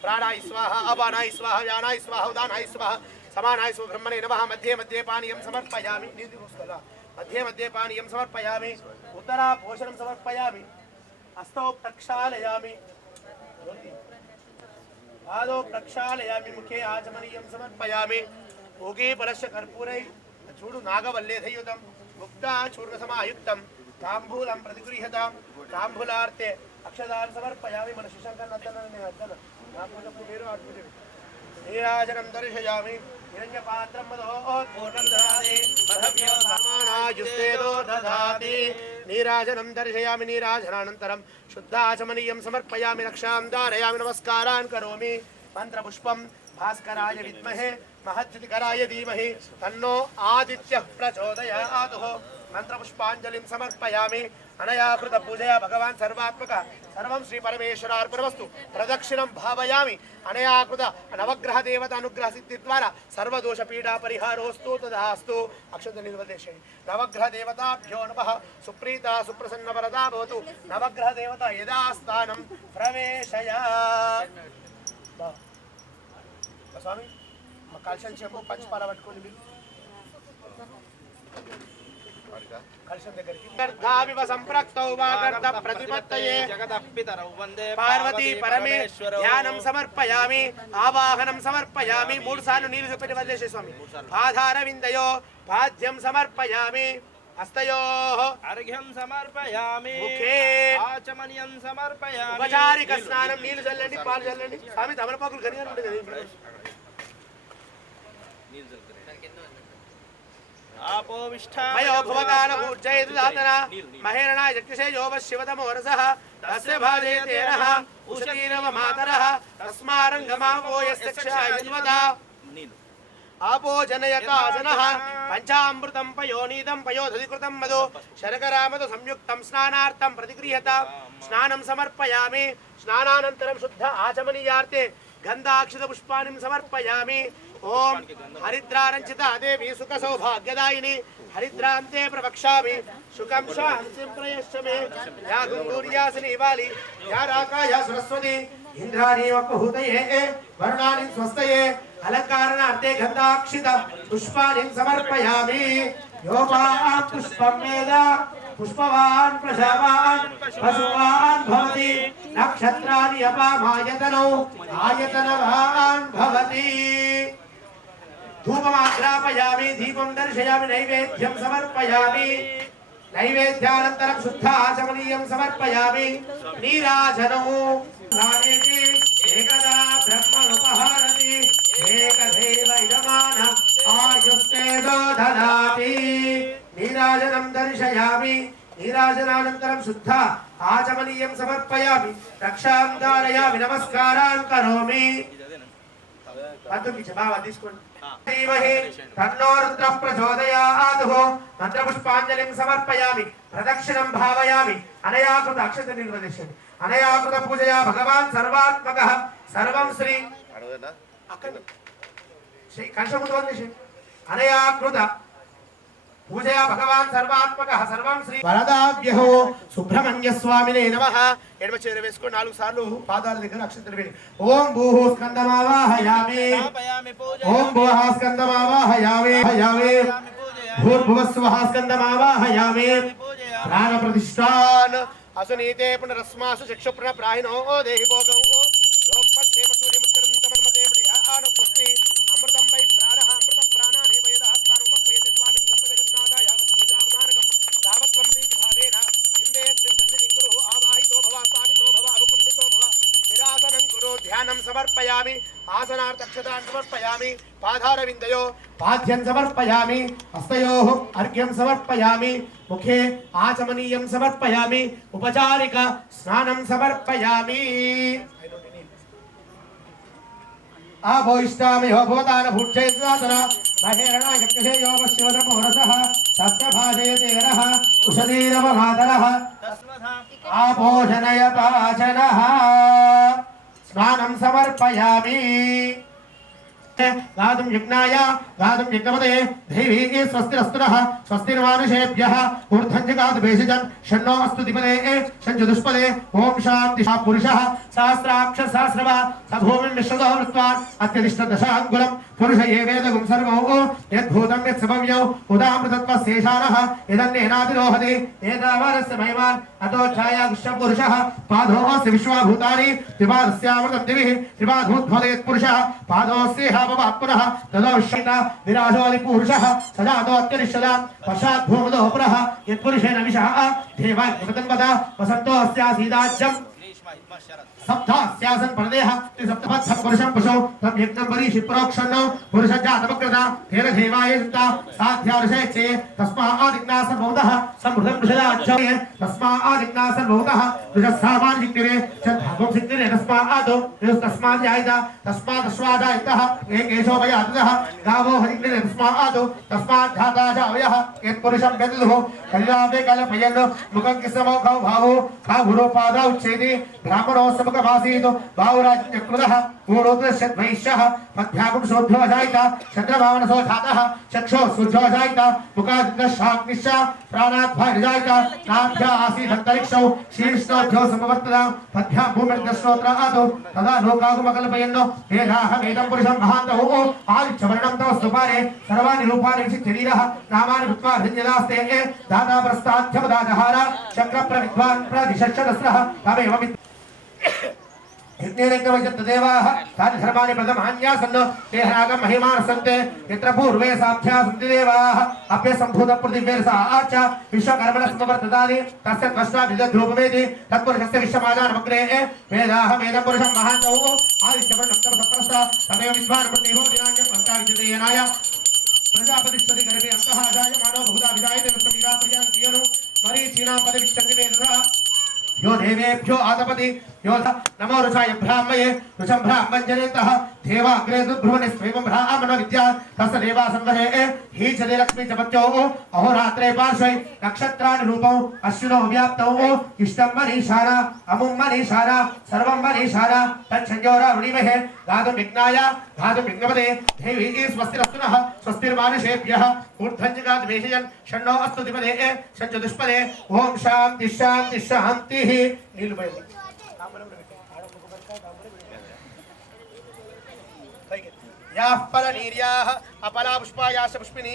प्राणाय स्वाहा अपानाय स्वाहा व्यानाय स्वाहा उदानाय स्वाहा समानाय स्वाहा ब्रह्मणे नमः मध्ये मध्ये पानीयं समर्पयामि मध्ये मध्ये पानीयं समर्पयामि उत्तराभूषणं समर्पयामि हस्तौ प्रक्षालयामि पादौ प्रक्षालयामि मुखे आचमनीयं समर्पयामि भोगे फलस्य कर्पूरै चूडु नागवल्लेधयुतं मुक्ता चूर्णसमायुक्तं ताम्बूलं प्रतिगृह्यतां ताम्बूलार्थे अक्षदान् समर्पयामि मन शिशङ्करनन्दन नीराजनं दर्शयामि हिरण्यपात्रं मदोत्पूर्णं ददाति मधव्यो समानाय आयुस्तेजो ददाति नीराजनं दर्शयामि नीराजनानन्तरं शुद्धाचमनीयं समर्पयामि रक्षां धारयामि नमस्कारान् करोमि मंत्रपुष्पं भास्कराय विद्महे महद्युतिकराय धीमहि तन्नो आदित्यः प्रचोदयात् मंत्रपुष्पाञ्जलिं समर्पयामि अनया कृत पूजया भगवान् सर्वात्मक सर्वं श्री परमेश्वरार्पणमस्तु प्रदक्षिणं भावयामि अनया कृत नवग्रह देवता अनुग्रह सिद्धि द्वारा सर्वदोष पीडा परिहारोस्तु तदास्तु अक्षत निर्वदेशे नवग्रह देवताभ्यो नमः सुप्रीता सुप्रसन्न वरदा भवतु नवग्रह देवता यदा स्थानं प्रवेशयात् स्वामी कलशं చెప్పు పంచపాల పట్టుకొని మీరు कलशं దగ్గరికి గర్ధావివ సంప్రక్తౌ వాగర్ధ ప్రతిపత్తయే జగదః పితరౌ వందే పార్వతీ పరమేశ్వరౌ ధ్యానం సమర్పయామి ఆవాహనం సమర్పయామి మూడు సార్లు నీరు చూపెట్టి వదిలేసే స్వామి ఆధార విందయో పాద్యం సమర్పయామి హస్తయోః అర్ఘ్యం సమర్పయామి ముఖే ఆచమనీయం సమర్పయామి ఉపచారిక స్నానం నీళ్లు చల్లండి పాలు చల్లండి స్వామి తమలపాకులు గనిగా ఉంటుంది मयो भवगान ऊर्जयति दातना महेरणा यक्षसेयो शिवतमोरसः तस्य भाजे तेरः उषतीरव मातरः तस्मारङ्गमावो यस्य क्षायन्वदा आपो जनयताजनः पंचामृतं पयोनीदं पयोधधिकृतं मधु शर्करामधु संयुक्तं स्नानार्थं प्रतिगृह्यत स्नानं समर्पयामि स्नानानन्तरं शुद्ध आचमनीयार्थे गन्धाक्षित पुष्पाणिं समर्पयामि ओम हरिद्रारंचिता देवी सुख सौभाग्यदायिनी हरिद्रांते प्रवक्ष्यामि सुखं शान्तिं प्रयच्छमे या गुंगूर्यासिनी वाली या राकाया सरस्वती इंद्राणी वपुहूतये वर्णानि स्वस्तये अलंकारणार्थे गन्धाक्षित पुष्पाणि समर्पयामि योपां पुष्पं वेद पुष्पवान् प्रजावान् पशुवान् भवति नक्षत्राणि अपामायतनौ आयतनवान् भवति धूपमाग्रापयामि दीपं दर्शयामि नैवेद्यं समर्पयामि नैवेद्यानन्तरं शुद्ध आचमनीयं समर्पयामि नीराजनौ प्राणेति एकदा ब्रह्मणुपहरति एकदैव यजमान आयुस्तेजो ददाति नीराजनं दर्शयामि नीराजनानन्तरं शुद्ध आचमनीयं समर्पयामि रक्षां धारयामि नमस्कारान् करोमि పంతుకి బావ తీసుకోండి దేవహే తన్నో రుద్ర ప్రచోదయాత్ మంత్రపుష్పాంజలిం సమర్పయామి ప్రదక్షిణం భావయామి అనయాకృత అక్షత నిర్వదిష్యండి అనయాకృత పూజయా భగవాన్ సర్వాత్మకః సర్వం శ్రీ అక్కడ శ్రీ కలశముతో వదిలేయండి అనయాకృత పూజయా భగవాన్ సర్వాత్మకః సర్వం శ్రీ వరదాభ్యో సుబ్రహ్మణ్య స్వామినే నమః ఎడమ చేర వేసుకొని 4 సార్లు పాదాల దగ్గర అక్షంతలు వేయండి ఓం భూః స్కందమావాహయామి ఓం భూః స్కందమావాహయామి భూర్భువస్వః స్కందమావాహయామి ప్రాణ ప్రతిష్ఠాన్ అసునీతే పునరస్మాసు చక్షుప్రణ ప్రాహినో దేహి భోగం యోగపశ్చేమ సూర్యముత్తరం తమన్మతే మృడయాన స్వస్తి అమృతం వై ప్రాణః అమృత ప్రాణానే వయదాత్మాను ఉపపయతి స్వామిన్ సర్వజగన్నాథాయ పూజావధానకం దావత్వం ప్రీతి భావేన బింబేస్మిన్ సన్నిధిం కురు ఆవాహితో భవ స్థాపితో భవ అవకుండితో భవ నిరాసనం కురు ధ్యానం సమర్పయామి ఆసనార్థక్షతాన్ సమర్పయామి పాదారవిందయో పాద్యం సమర్పయామి హస్తయోః అర్ఘ్యం సమర్పయామి ముఖే ఆచమనీయం సమర్పయామి ఉపచారిక స్నానం సమర్పయామి आपो इष्टामि हो भवतान भूक्षेत्रातन महेरणा यक्षसेयो शिवतमोरसः तस्य भाजयतेरः उषतीरव मातरः आपो जनयताचनः स्नानं समर्पयामि गातुं यज्ञाय गातुं यज्ञपते देवी स्वस्तिरस्तुनः स्वस्तिर्मानुषेभ्यः ऊर्ध्वं जगातु भेषजन् षण्णो अस्तु दिपदे षञ्चतुष्पदे ॐ शान्ति पुरुषः सहस्राक्ष सहस्रवा सभूमिं विश्वतो वृत्वान् अत्यतिष्ठदशाङ्गुलं पुरुष ये वेदगुं सर्वौ यद्भूतं यत्सभव्यौ उदामृतत्वशेषानः यदन्नेनातिरोहति एतावानस्य महिमान् अतो छायागुष्यपुरुषः पादोऽस्य विश्वाभूतानि त्रिपादस्यामृतं दिविः त्रिपादोद्भवयत्पुरुषः पादोऽस्य पुनः तदोष्यता विराजोऽलिपुरुषः सजातो अत्यरिष्यदा पश्चात् भूमदो पुरः यत्पुरुषेण विषः देवान् कृतं वद वसन्तो अस्यासीदाज्यम् सप्तास्यासन परदेह सप्तपथ पुरुषं पशु तम यज्ञं वरीषि प्रोक्षणो पुरुषजातमकृता तेन देवाय सुता साध्यार्षेचे तस्मादिग्नासन बहुतः समृद्धं वृषयाच्चये तस्मादिग्नासन बहुतः वृषसामान जिग्निरे चन्द्रभं सिग्निरे तस्माद्यायिता तस्मादश्वादायितः एकेशो वयातः गावो हरिग्निरे तस्माद्धाताजावयः यत्पुरुषं व्यदुः कल्यावे कल्पयन् मुखं किसमो खौ भावो खाभुरोपादा उच्चेति ब्राह्मणो समकमासीत् बाहुराज्ञकृतः पूर्वोत्तरशद्वैश्यः मध्यागुं शोद्धो अजायिता चन्द्रभावनसो धातः चक्षो सूर्यो अजायिता मुखादिग्नशाग्निश्च प्राणाद्भार्यजायिता नाभ्या आसीदन्तरिक्षौ शीर्ष्णोभ्यो समवर्तता पद्भ्यां भूमिर्दश्रोत्रादौ तदा लोकागुमकल्पयन् वेदाहमेदं पुरुषं महान्तः आदित्यवर्णं तव स्तुपारे सर्वाणि रूपाणि विचित्यरीरः नामानि भूत्वा भिन्यदास्ते दाता प्रस्ताध्यपदाजहार चक्रप्रविद्वान् प्रदिशश्चदस्रः तमेव यज्ञेनैकवैजन्तदेवाः तानि धर्माणि प्रथमान्यासन् तेहरागं महिमानः सन्ते यत्र पूर्वे साध्या सन्ति देवाः अभ्यसम्भूतपृथिव्यर्षा आच विश्वकर्मणः समवर्ततानि तस्य त्वष्टा विदध्रूपमेति तत्पुरुषस्य विश्वमाजानमग्रे वेदाहमेदं पुरुषं महान्तौ आदित्यवर्णं तमेव विद्वान् प्रतिभो दिनाङ्कं पञ्चाविंशतेनाय प्रजापतिष्ठति गर्भे अन्तः अजायमानो बहुधा विजायते तस्मिन् प्रियान्तियनु मरीचीनां पदविच्छन्ति वेदः यो देवेभ्यो आतपति यो नमो ऋषाय ब्राह्मये ऋषं ब्राह्मं जनेतः देवाग्रे दुर्भुवने स्वयं ब्राह्मणो विद्या तस्य देवा संवहे ही च लक्ष्मी च पत्यो अहोरात्रे पार्श्वे नक्षत्राणि रूपौ अश्विनो व्याप्तौ इष्टं मनीषारा अमुं मनीषारा सर्वं मनीषारा तच्छञ्जोरावृणीमहे गातुं विघ्नाय गातुं विघ्नपदे देवी स्वस्तिरस्तुनः स्वस्तिर्मानुषेभ्यः ऊर्ध्वञ्जगाद्वेषयन् षण्णो अस्तु दिपदे षञ्चतुष्पदे ॐ शान्ति शान्ति शान्तिः याः फलनीर्याः अपला पुष्पायाश्च पुष्पिनी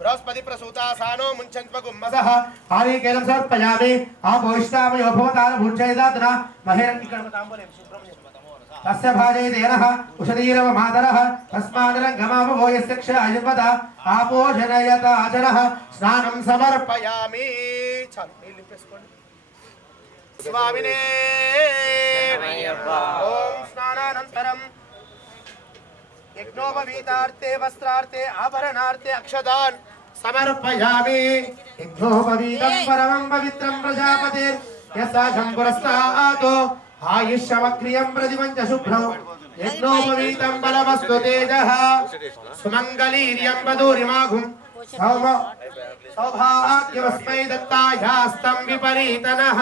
बृहस्पति प्रसूता सानो मुञ्चन्त्वगुम्मसः आरीकेलं सर्पयामि आपोष्टामयो भवतान् भुञ्जयदातुना महेरण्यकर्मताम्बूले तस्य भाजे देनः उषधीरव मातरः तस्मादरङ्गमावो यस्य क्षयायुवद आपो जनयता जनः स्नानं समर्पयामि स्वामिने ओम स्नानानन्तरं यज्ञोपवीतार्थे वस्त्रार्थे आभरणार्थे अक्षदान् समर्पयामि यज्ञोपवीतं परमं पवित्रं प्रजापते यथा शम्पुरस्तातो आयुष्यमक्रियं प्रतिपञ्च शुभ्रं यज्ञोपवीतं बलमस्तु तेजः सुमङ्गलीर्यं वधूरिमाघुं सौम सौभाग्यवस्मै दत्तायास्तं विपरीतनः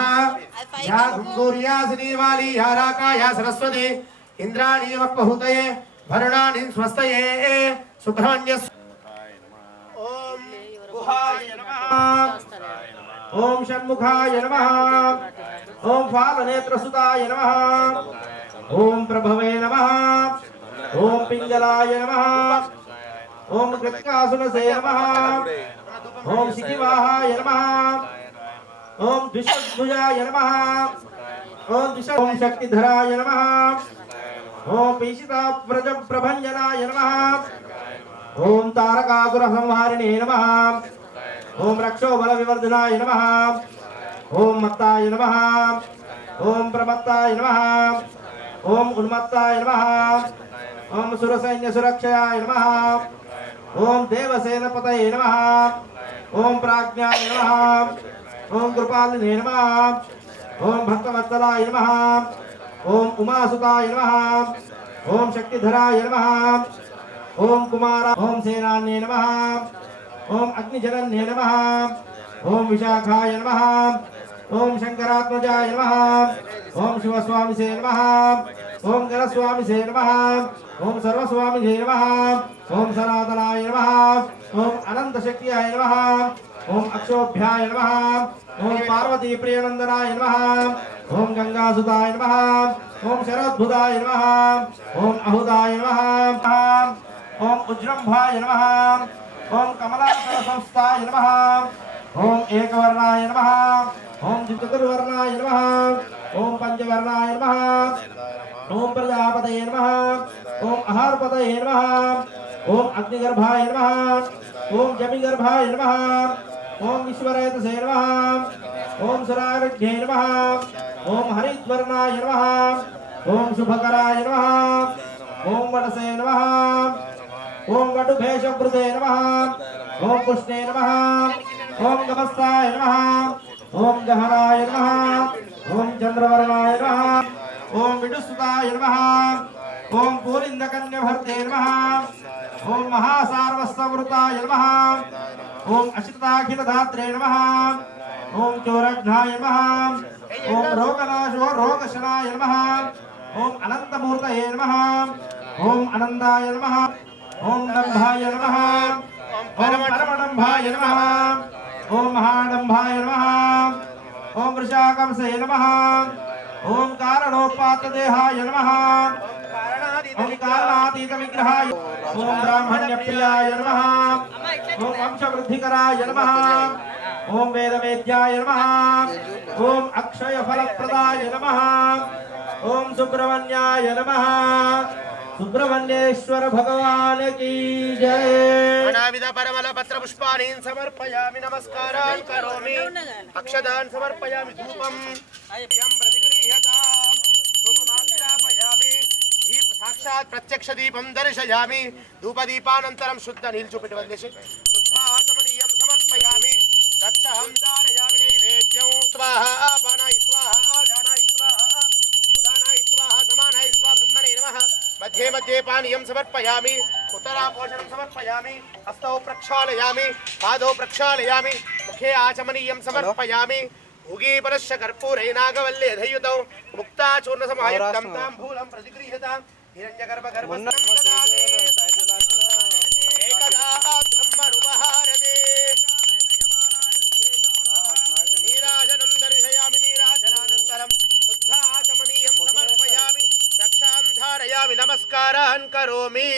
या घुङ्गूर्यासिनी वाली या राका या सरस्वती इन्द्राणी वक्पहुतये भरणानि स्वस्तये सुब्रह्मण्य ओम गुहाय नमः ओम षण्मुखाय नमः ओम फालनेत्रसुताय नमः ओम प्रभवे नमः ओम पिंगलाय नमः ओम कृत्कासुनसे नमः ओम शिखिवाहाय नमः ओम द्विषद्भुजाय नमः ओम शक्तिधराय नमः ओम पीशिता प्रभंजनाय नमः ओम तारकासुरसंहारिणे नमः ओम रक्षोबल विवर्धनाय नमः ओम मत्ताय नमः ओम प्रमत्ताय नमः ओम उन्मत्ताय नमः ओम सुरसैन्य सुरक्षयाय नमः ओम देवसेनपतये नमः ओम प्राज्ञाय नमः ओम कृपालिने नमः ओम भक्तवत्सलाय नमः ओम उमासुताय नमः ओम शक्तिधराय नमः ओम कुमारा ओम सेनान्ये नमः ओम अग्निजनन्ये नमः ओम विशाखाय नमः ओम शंकरात्मजाय नमः ओम शिवस्वामिसे नमः ओम गणस्वामिसे नमः ओम सर्वस्वामिसे नमः ओम सनातनाय नमः ओम अनंतशक्त्याय नमः ओम अक्षोभ्याय नमः ओम पार्वती प्रियनंदनाय नमः ओम गंगासुताय नमः ओम शरद्भुताय नमः ओम अहुदाय नमः ओम उज्जृंभाय नमः ओम कमलाकर संस्थाय नमः ओम एकवर्णाय नमः ओम चतुर्वर्णाय नमः ओम पंचवर्णाय नमः ओम प्रजापतये नमः ओम आहारपतये नमः ओम अग्निगर्भाय नमः ओम जमिगर्भाय नमः ओम ईश्वरेतसे नमः ओम सुराविद्ये नमः ఓం హరిద్వర్ణాయ నమః ఓం శుభకరాయ నమః ఓం వడసే నమః ఓం వటుభేషవృతే నమః ఓం పుష్ణే నమః ఓం గమస్తాయ నమః ఓం గహనాయ నమః ఓం చంద్రవర్ణాయ నమః ఓం విడుసుతాయ నమః ఓం పూలిందకన్యభర్తే నమః ఓం మహాసార్వస్వవృతాయ నమః ఓం అశ్రితాఖిలధాత్రే నమః ఓం చోరఘ్నాయ నమః ఓం రోగనాశో రోగశనాయ నమః ఓం అనంతమూర్తయే నమః ఓం అనందాయ నమః ఓం డంభాయ నమః ఓం పరమడంభాయ నమః ఓం మహాడంభాయ నమః ఓం వృషాకంసే నమః ఓం కారణోపాత్తదేహాయ నమః ఓం కారణాతీత విగ్రహాయ ఓం బ్రాహ్మణ్యప్రియాయ నమః ఓం వంశవృద్ధికరాయ నమః ఓం వేదవేద్యాయ నమః ఓం అక్షయఫలప్రదాయ నమః ఓం సుబ్రహ్మణ్యాయ నమః సుబ్రహ్మణ్యేశ్వర భగవాన్ కీ జై నానావిధ పరిమళ పత్ర పుష్పాణి సమర్పయామి నమస్కారాన్ కరోమి అక్షదాన్ సమర్పయామి ధూపం అయం ప్రతిగృహ్యతాం ధూపమాగ్రాపయామి దీప సాక్షాత్ ప్రత్యక్ష దీపం దర్శయామి ధూపదీపానంతరం శుద్ధ నీళ్ళు చూపెట్టి వదిలేసి శుద్ధాచమనీయం సమర్పయామి రక్షాం ధారయామి నైవేద్యం స్వాహా పానాయ స్వాహా వ్యానాయ స్వాహా ఉదానాయ స్వాహా సమానాయ స్వాహా బ్రహ్మణే నమః मध्ये मध्ये पानीयं समर्पयामि उत्तरापोषणं समर्पयामि हस्तौ प्रक्षालयामि पादौ प्रक्षालयामि मुखे आचमनीयं समर्पयामि भुगीपरस्य कर्पूरेणागवल्ले धयुतौ मुक्ताचूर्णसमायुक्तं ताम्बूलं प्रतिगृह्यतां हिरण्यगर्भगर्भस्थं ददाति एकदा ब्रह्मनुपहारते नीराजनं दर्शयामि नीराजनानन्तरं शुद्धाचमनीयं समर्पयामि रक्षां धारयामि नमस्कारान् करोमि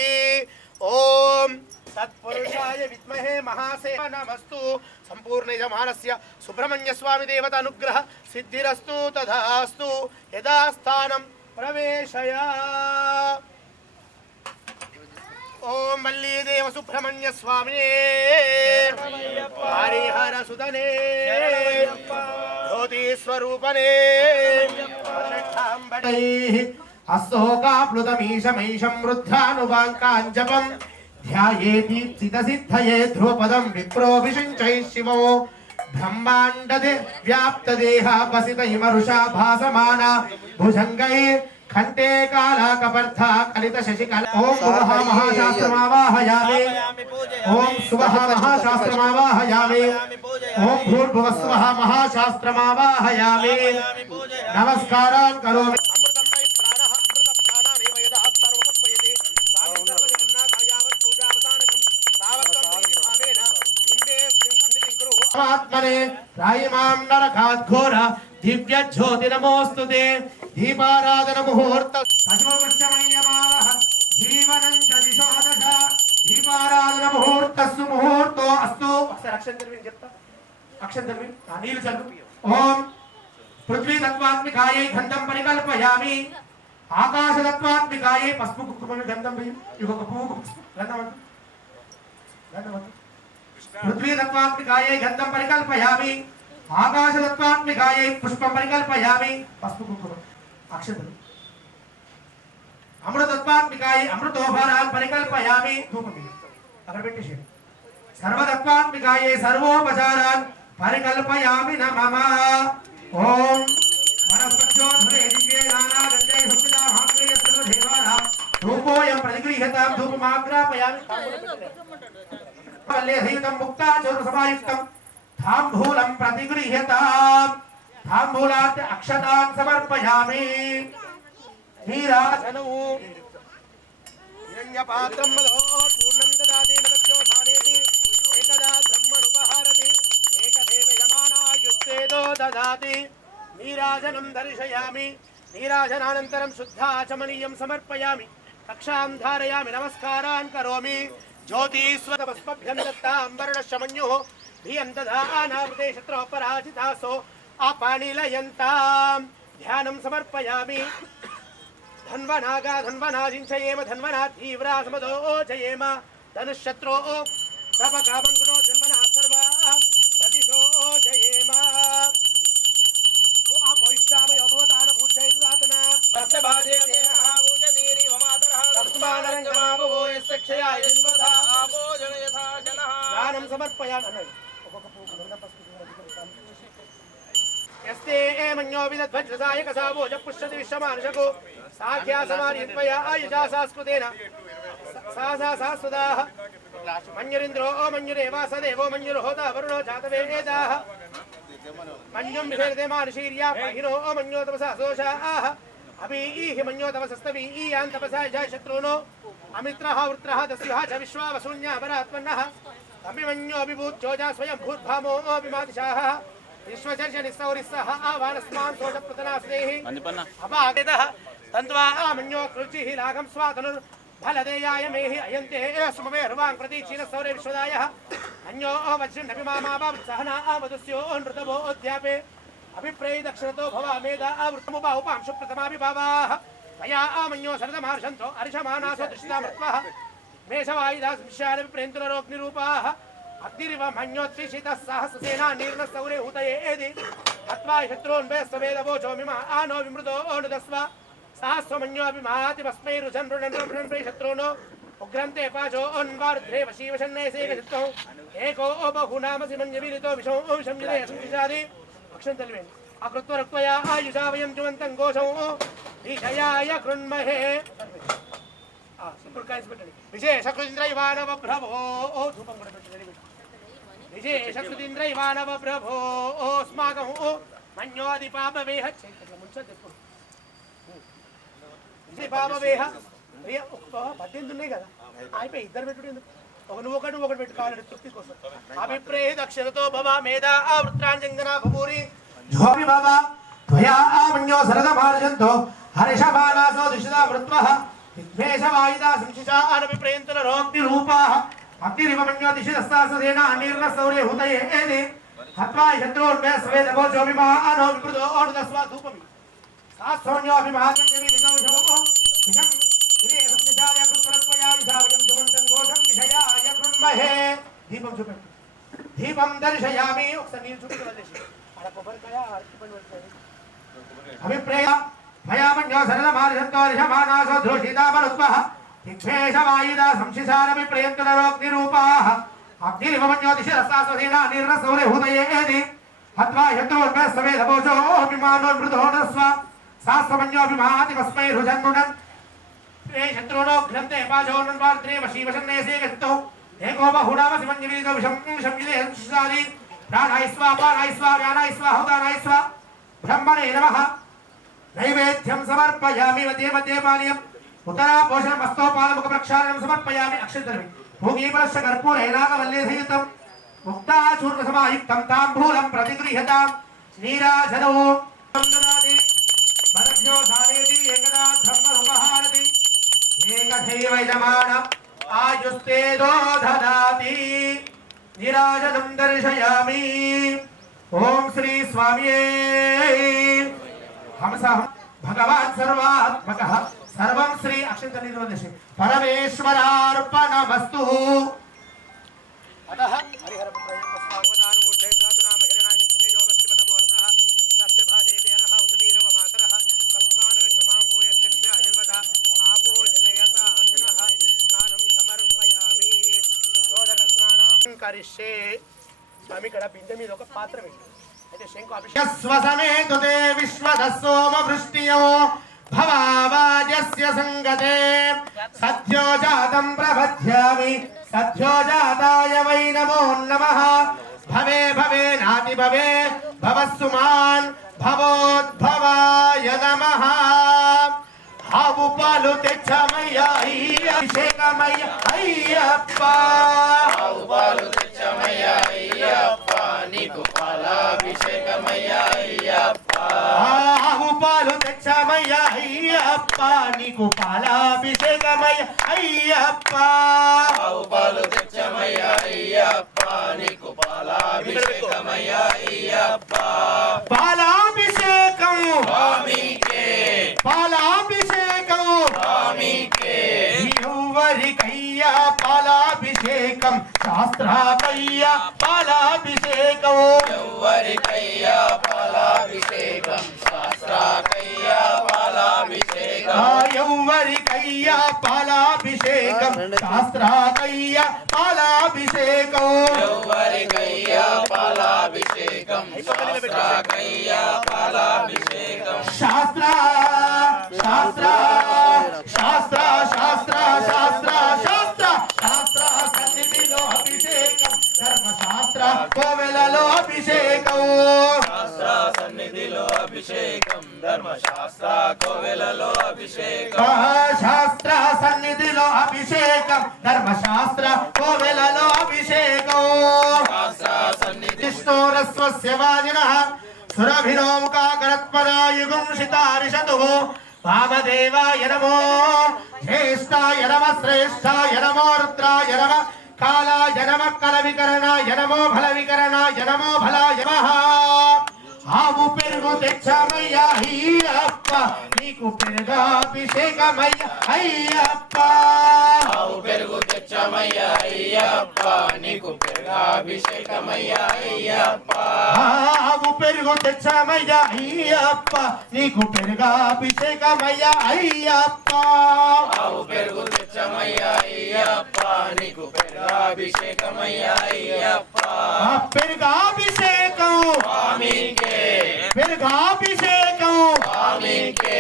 ओम सत्पुरुषाय विद्महे महासेवा नमस्तु संपूर्ण यजमानस्य सुब्रह्मण्य स्वामी देवता अनुग्रह सिद्धिरस्तु तथास्तु यदा स्थानं प्रवेशय ओम वल्ली देव सुब्रह्मण्य स्वामी हरिहर सुदने ज्योति स्वरूपने अस्तोकाप्लुतमीशमैशं रुद्धानुवाङ्काञ्जपं ध्यायेति सिद्धसिद्धये ध्रुवपदं विप्रोऽभिषिञ्चैः शिवो ब्रह्माण्डदे व्याप्तदेहापसितैमरुषा भासमाना भुजङ्गैः खण्टे कालाकपर्धा कलितशशिकल ॐ सुवः महाशास्त्रमावाहयामि ॐ सुवः महाशास्त्रमावाहयामि ॐ भूर्भुवः सुवः महाशास्त्रमावाहयामि नमस्कारान् करोमि आत्मने रायमां नरकाद्घोर दिव्य ज्योति नमोस्तुते दीपाराधन मुहूर्त अशोकश्चमय्यमावः जीवनं च दिशो दश दीपाराधन मुहूर्तस्सु मुहूर्तो अस्तु अक्षर चलविन చెప్తా అక్షరం చదివి నీళ్ళు చదువు ఓం పృథ్వీ తత్వాత్మికాయై గంధం పరికల్పయామి ఆకాశ తత్వాత్మికాయై పసుపు కుంకుమ గంధం ఇంకొక పువ్వు గంధం पृथ्वी तत्वात्मिकायै गन्धं परिकल्पयामि आकाश तत्वात्मिकायै पुष्पं परिकल्पयामि पस्पु कुंकुम अक्षतम् अमृत तत्वात्मिकायै अमृतोपहारान् परिकल्पयामि धूपं अगर पेट्टेशे सर्व तत्वात्मिकायै सर्वोपचारान् परिकल्पयामि नमः ओम वनस्पत्योधरे दिव्ये नानागन्धे सुप्ता महाक्रिय सर्वदेवानां धूपोऽयं प्रतिगृह्यतां धूपमाग्रापयामि वल्लेधयुतं मुक्ताचूर्णसमायुक्तं ताम्बूलं प्रतिगृह्यताम् ताम्बूलात् अक्षतान् समर्पयामि नीराजनौ हिरण्यपात्रं मदो चूर्णं ददाति नवज्योत्सानेति एकदा ब्रह्मनुपहारति एकदेव यमानायुस्तेदो ददाति नीराजनं दर्शयामि नीराजनानन्तरं शुद्धाचमनीयं समर्पयामि कक्षां धारयामि नमस्कारान् करोमि ज्योतिस्वतपस्मभ्यं दत्ताम्बरणशमन्युः धियं दधानावृते शत्रोः पराजितासो अपानिलयन्तां ध्यानं समर्पयामि धन्वनागा धन्वनाजिञ्चयेम धन्वना तीव्रा समदो जयेम धनुशत्रो तपकामङ्कुटो जन्मना सर्वा प्रतिशो जयेम ओ आपोष्टामयो సమర్పయామి అన్నాడు. ఒక్కొక్క పువ్వు గంధం పసుపు యస్తే మన్యో విదధ్వజసాయక సావోజ పుష్యతి విశ్వమానుషకు సాఖ్యా సమానిత్వయా ఆయుజా సంస్కృతేన సాస్వదాః మన్యురింద్రో మన్యురేవా సదేవో మన్యుర్హోతా వరుణో జాతవేదాః మన్యుం విషేరతే మానుషీర్యా మహినో మన్యో తపసా సోషాః అభీహి మన్యో తపసస్తవీయాన్ తపసా యజా శత్రునో అమిత్రః వృత్రః దస్యుః చ విశ్వావసూన్యా పరాత్మన్నః అభిమన్యో అభిభూత్యోజా స్వయం భూర్భామో అభిమాతిశాః విశ్వచర్య నిస్సౌరిస్సః ఆవానస్మాన్ సోజప్రతనాస్నేః అపాగేదః తంత్వా మన్యో కృచిః లాఘం స్వాతనుర్ ఫలదేయాయ మేహి అయంతే స్మవేర్వాంగ్ ప్రతీక్షీణ సౌరే విశ్వదాయః అన్యో వజ్రన్నభిమామావత్సహనా వదుస్యో నృతమో అధ్యాపే అభిప్రేయ దక్షిణతో భవ మేధా వృత్తముపాంశు ప్రథమాభిభావాః తయా మన్యో శరదమహర్షంతో అర్షమానాసో దృష్టామృత్వః మేషవాయుధా విప్రేంతులరోగ్నిరూపాః అగ్నిరివ మన్యోత్సిషితః సహస్రసేనా నీర్ణసౌరే హుతయేది హత్వా శత్రూన్వేస్తవేదవోచో మిమ ఆనో విమృతో ఓనుదస్వ సహస్రమన్యోభిమాతి భస్మై రుజన్ శత్రునో ఉగ్రంతే పాచో అన్వారుద్రే వశీవశన్నేసేకచిత్తం ఏకో బహునామసి మన్యవిరితో విషంజాది అక్షం తెలివేండి అకృత్వ రక్వయా ఆయుషా వయం జ్వంతం ఘోషం విషయాయ కృణ్మహే ఇప్పుడు కాయసి పెట్టండి విశేషకృతింద్రైవానవ ప్రభో ధూపం కూడా పెట్టండి విశేషకృతింద్రైవానవ ప్రభో స్మాకం మన్యోది పాపవేహ చైతన్య ముంచదు ఎప్పుడు విజయ పాపవేహ 18 ఉన్నాయి కదా అయిపోయి ఇద్దరు పెట్టుడు ఎందుకు ఒక నువ్వు ఒకటి పెట్టు కావాలంటే తృప్తి కోసం అభిప్రేయ దక్షిణతో భవ మేధా వృత్రాంజంగనా భూరి జోపి భవ త్వయా మన్యో శరదమార్జంతో హర్షమానాసో దుషితా వృత్వః విద్వేషవాయుధా సంశిషా అనభిప్రేయంతులరోగ్నిరూపాః అగ్నిరివ మన్యో దిశితస్తాససేనా నీర్ణసౌరే హుతయేది హత్వా శత్రుర్వేస్వేదవోచోభిమానో విమృతో ఓనుదస్వ ధూపమి సాస్త్రోన్యోభిమానో దీపం చూపెట్టు దీపం దర్శయామి ఒకసారి నీరు చూపించవలసి అక్కడ కొబ్బరికాయ అభిప్రేయ భయామన్యో సరళమార్జంతోర్షమానాసో ధ్రుషితామరుత్వః దిగ్భేషవాయుధా సంశిషారభిప్రేయంతులరోగ్నిరూపాః అగ్నిరివ మన్యో దిశరస్తాససేనా నీర్ణసౌరే హుతయేది హత్వా శత్రుర్వేస్వేదవోచో అభిమానో మృతోనస్వ శాస్త్రమన్యోభిమాతి భస్మై రుజన్నునన్ శత్రునో గ్రంథే పాచోన్వార్ద్రే వశీవశన్నేసేకచిత్తౌ ఏకో బహునామసి మన్యవిరితో విషంజిలేషాది ప్రాణాయస్వ అపానాయస్వ వ్యానాయస్వ హౌదానాయస్వ బ్రహ్మణే నమః నైవేద్యం సమర్పయామి మధ్యే మధ్యే పానీయం ఉత్తరా పోషణ మస్తోపాదముఖ ప్రక్షాళనం సమర్పయామి అక్షంతరమి భూగీపలశ్చ కర్పూరేనాగవల్లేధయుతం ముక్తాచూర్ణ సమాయుక్తం తాంబూలం ప్రతిగృహ్యతాం నీరాజనో మదభ్యో సానేతి ఏకదా బ్రహ్మరుపహారతి ఏకథైవ యజమాన ఆయుస్తేదో దదాతి నీరాజనం దర్శయామి ఓం శ్రీ స్వామియే హంసః భగవాన్ సర్వాత్మకః సర్వం శ్రీ అక్షంత నిర్వదశి పరమేశ్వరార్పణమస్తు అతః హరిహర ప్రయోగస్వావతారమూర్తే సాధనామ హిరణాశక్తిమే యోగస్తిపతమోర్ధః తస్య భాజేతే అనః ఉషధీరవ మాతరః తస్మానరంగమాగో యస్య జన్మత ఆపోజనయత అసనః స్నానం సమర్పయామి శోధక స్నానం కరిష్యే స్వామి ఇక్కడ బిందె మీద ఒక పాత్ర పెట్టు అయితే శంకు అభిషేకం స్వసమేతుతే విశ్వదస్సోమ వృష్టియో భవావాజస్య సంగతే సత్యో జాతం ప్రపద్యామి సత్యో జాతాయ వై నమో నమః భవే భవే నాతి భవే భవస్సుమాన్ భవోద్భవాయ నమః ఆవు పాలు తెచ్చమయ్యా అభిషేకమయ్య అయ్యప్ప ఆవు పాలు తెచ్చమయ్యా అయ్యప్ప నీకు పాలాభిషేకమయ్యా అయ్యప్ప ఆవు పాలు తెచ్చమయ్యా అయ్యప్ప నీకు పాలాభిషేకమయ్య అయ్యప్ప ఆవు పాలు తెచ్చమయ్యా అయ్యప్ప నీకు పాలాభిషేకమయ్య అయ్యప్ప పాలాభిషేకం స్వామికే పాలాభిషేకం స్వామికే ఎవరికయ్యా పాలాభిషేకం శాస్త్రాకయ్యా పాలాభిషేకం ఎవరికయ్యా పాలాభిషేకం శాస్త్రాకయ్యా పాలాభిషేకం ఎవరికయ్యా పాలాభిషేకం శాస్త్రాకయ్య పాలాభిషేకం యౌవరికయ్య పాలాభిషేకం శాస్త్రాకయ్య పాలాభిషేకం శాస్త్ర శాస్త్ర శాస్త్ర శాస్త్ర శాస్త్ర శాస్త్ర శాస్త్ర సన్నిధిలో అభిషేకం ధర్మశాస్త్ర కోవెలలో అభిషేకం శాస్త్ర సన్నిధిలో అభిషేకం ధర్మశాస్త్ర కోవెలలో అభిషేకం శాస్త్ర సన్నిధిలో అభిషేకం ధర్మశాస్త్ర కోవెలలో అభిషేకం శాస్త్ర సన్నిధి విష్ణోరస్వస్య వాజినః సురభినోముఖాకరత్పరాయుగం శితారిషతుః వామదేవాయ నమో జ్యేష్ఠాయ నమః శ్రేష్ఠాయ నమో రుద్రాయ నమః కాలాయ నమః కలవికరణాయ నమో ఫలవికరణాయ నమో ఫలాయ నమః ఆవు పెరుగు తెచ్చామయ్యా అయ్యప్ప నీకు పెరుగాభిషేకమయ్యా అయ్యప్ప ఆవు పెరుగు తెచ్చమయ్య అయ్యప్ప నీకు పెరుగాభిషేకమయ్య అయ్యప్ప ఆవు పెరుగు తెచ్చామయ్యా అయ్యప్ప నీకు పెరుగాభిషేకమయ్యా అయ్యప్ప ఆవు పెరుగు తెచ్చమయ్య అయ్యప్ప నీకు పెరుగాభిషేకమయ్య అయ్యప్ప పెరుగాభిషేకం స్వామికే పెరుగాభిషేకం స్వామికే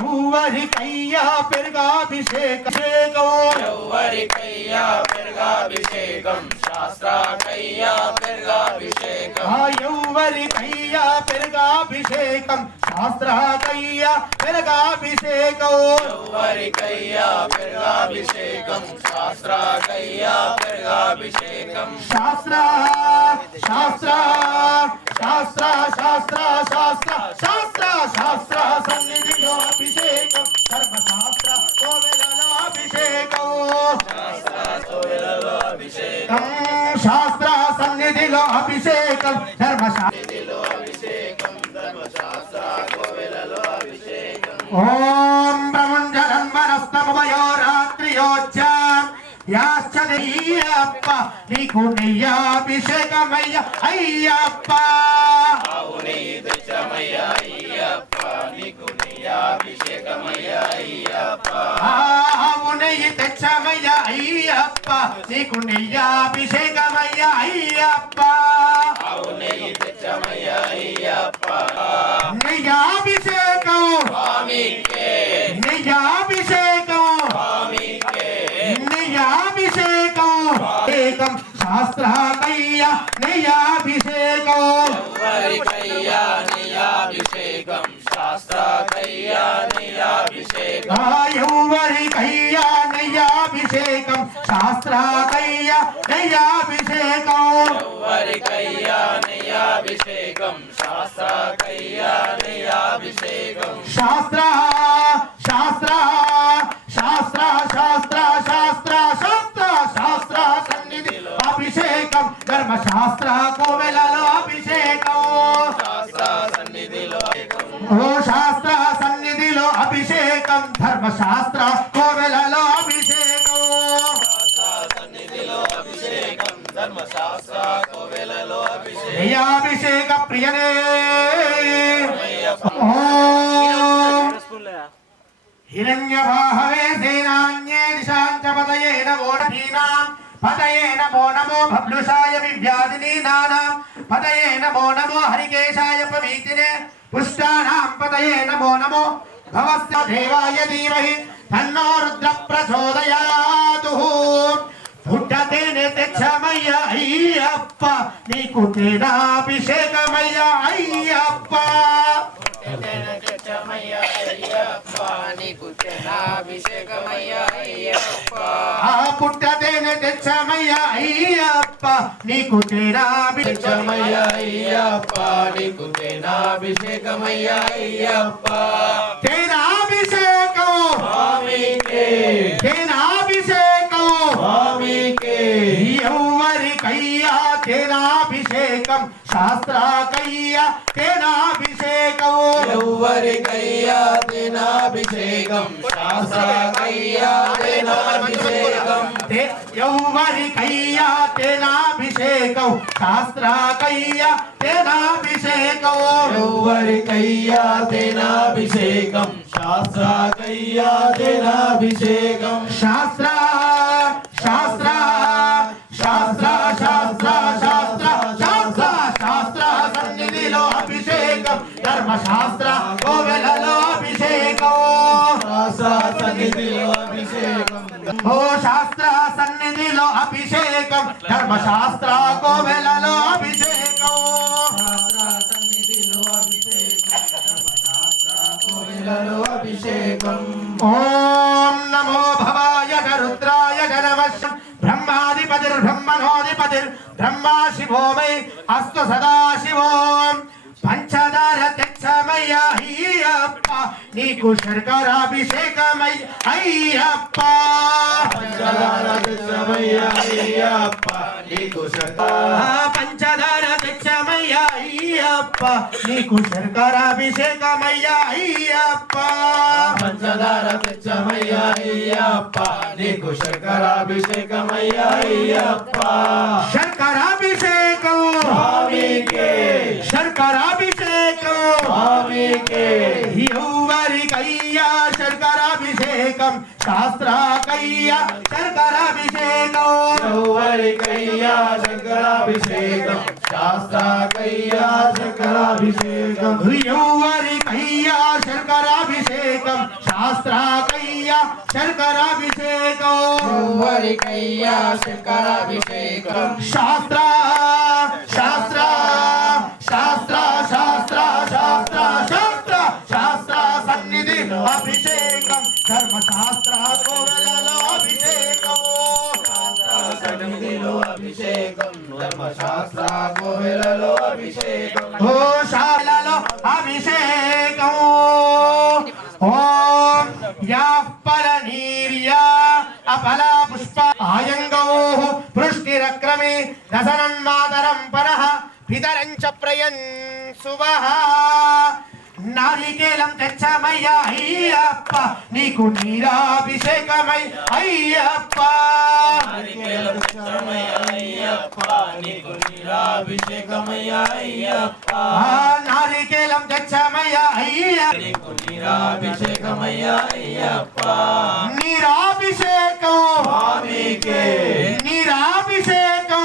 ఎవరికయ్యా పెరుగాభిషేకం యౌవరికయ్య పెరుగాభిషేకం శాస్త్రాకయ్య పెరుగాభిషేకం ఎవరికయ్యా పెరుగాభిషేకం శాస్త్రాకయ్యా పెరుగాభిషేకం యౌవరికయ్య పెరుగాభిషేకం శాస్త్రాకయ్య పెరుగాభిషేకం శాస్త్ర శాస్త్ర శాస్త్ర శాస్త్ర శాస్త్ర శాస్త్ర శాస్త్ర సన్నిధిలో అభిషేకం ధర్మశాస్త్ర కోవెలలో అభిషేకం కోవెలలో అభిషేకం శాస్త్ర సన్నిధిలో అభిషేకం ధర్మశాస్త్ర ధర్మశాస్త్ర కోవెలలో అభిషేకం ఓం బ్రహ్మణస్తమయో రాత్రియోచ్చాం యాశ్చర్యప్ప నీకు నెయ్యాభిషేకమయ్య అయ్యప్ప ఆవు నెయ్యి తెచ్చమయ్య అయ్యప్ప నీకు నెయ్యాభిషేకమయ్య అయ్యప్ప ఆవు నెయ్యి తెచ్చమయ్య అయ్యప్ప నీకు నెయ్యాభిషేకమయ్య అయ్యప్ప ఆవు నెయ్యి తెచ్చమయ్య అయ్యప్ప నెయ్యాభిషేకం స్వామికే నెయ్యాభిషేకం స్వామికే నెయ్యాభిషేకం ఏకం శాస్త్రాకయ్య నెయ్యాభిషేకం యౌవరికయ్య నెయ్యాభిషేకం శాస్త్రాకయ్య నెయ్యాభిషేకం ఎవరికయ్యా నెయ్యాభిషేకం శాస్త్రాకయ్య నెయ్యాభిషేకం యౌవరికయ్య నెయ్యాభిషేకం శాస్త్రాకయ్య నెయ్యాభిషేకం శాస్త్ర శాస్త్ర శాస్త్ర శాస్త్ర శాస్త్ర శాస్త్ర శాస్త్ర సన్నిధి అభిషేకం ధర్మశాస్త్ర కోవెలలో అభిషేకం శాస్త్ర సన్నిధిలో ఓ శాస్త్ర సన్నిధిలో అభిషేకం ధర్మశాస్త్ర కోవెలలో అభిషేకం సన్నిధిలో అభిషేకం ధర్మశాస్త్ర కోవెలలో అభిషేకం దయాభిషేక ప్రియనే హిరణ్యబాహవే సేనాన్యే దిశాంచ పదయే నమో నమీనాం పదయే నమో నమో భబ్లుషాయ వివ్యాధినీనానాం పదయే నమో నమో హరికేశాయ పవీతినే పుష్టానాం పదయే నమో నమో భవస్య దేవాయ ధీమహి తన్నో రుద్ర ప్రచోదయాతు పుట్టతేనే తెచ్చమయ్య అయ్యప్ప నీకు తేనాభిషేకమయ్య అయ్యప్ప తెచ్చమయ్య అయ్యప్ప నీకు తెనాభిషేకమయ్య అయ్యప్ప ఆ పుట్టతేనే తెచ్చమయ్య అయ్యప్ప నీకు తేనాభిషేకమయ్య అయ్యప్ప నీకు తెనాభిషేకమయ్య అయ్యప్ప తేనాభిషేకం స్వామికే తేనాభిషేకం స్వామికే ఎవరికయ్యా తేనాభిషేకం శాస్త్రాకయ్య తేనాభిషేకం యౌవరికయ్య తెనాభిషేకం శాస్త్రాకయ్య తెనాభిషేకం ఎవరికయ్యా తేనాభిషేకం శాస్త్రాకయ్య తేనాభిషేకం యౌవరికయ్య తెనాభిషేకం శాస్త్రాకయ్య తెనాభిషేకం శాస్త్ర శాస్త్ర శాస్త్ర శాస్త్ర శాస్త్ర శాస్త్ర శాస్త్ర సన్నిధిలో అభిషేకం ధర్మశాస్త్ర కోవెలలో అభిషేకం సన్నిధిలో అభిషేకం ఓ శాస్త్ర సన్నిధిలో అభిషేకం ధర్మశాస్త్ర కోవెలలో అభిషేకం సన్నిధిలో అభిషేకం ఓం నమో భవాయ రుద్రాయ నమః బ్రహ్మాధిపతిర్బ్రహ్మణోధిపతిర్ బ్రహ్మా శివో వై అస్తు సదా శివోం పంచదార తెచ్చమయ్య అయ్యప్ప నీకు శర్కరాభిషేకమై అయ్యప్ప పంచదార తెచ్చమయ్య అయ్యప్ప నీకు పంచదార తెచ్చమయ్య అయ్యప్ప నీకు శర్కరాభిషేకమయ్య అయ్యప్ప పంచదార తెచ్చమయ్య అయ్యప్ప నీకు శర్కరాభిషేకమయ్య అయ్యప్ప శర్కరాభిషేకం స్వామికే శర్కరాభిషేకం స్వామికే ఎవరికయ్యా శర్కరాభిషేకం శాస్త్రాకయ్యా శర్కరాభిషేకం ఎవరికయ్యా శంకరాభిషేకం శాస్త్రాకయ్యా శంకరాభిషేకం ఎవరికయ్యా శర్కరాభిషేకం శాస్త్రాకయ్యా శర్కరాభిషేకం ఎవరికయ్యా శంకరాభిషేకం శాస్త్ర శాస్త్ర శాస్త్ర శాస్త్ర శాస్త్ర శాస్త్ర శాస్త్ర సన్నిధి అభిషేకం ధర్మశాస్త్ర కోవెలలో అభిషేకం సన్నిధిలో అభిషేకం ధర్మశాస్త్ర కోవెలలో అభిషేకం ఓ శాలలో అభిషేకం ఓం యాపలనీర్యా అపల పుష్ప ఆయంగౌ పృష్టిరక్రమే దశనన్మాతరం పరః పితరంచ ప్రయన్ సువః నారికేలం తెచ్చమయ్య అయ్యప్ప నీకు నీరాభిషేకమై అయ్యప్ప నారికేలం తెచ్చమయ్య అయ్యప్ప నీరాభిషేకం నీరాభిషేకం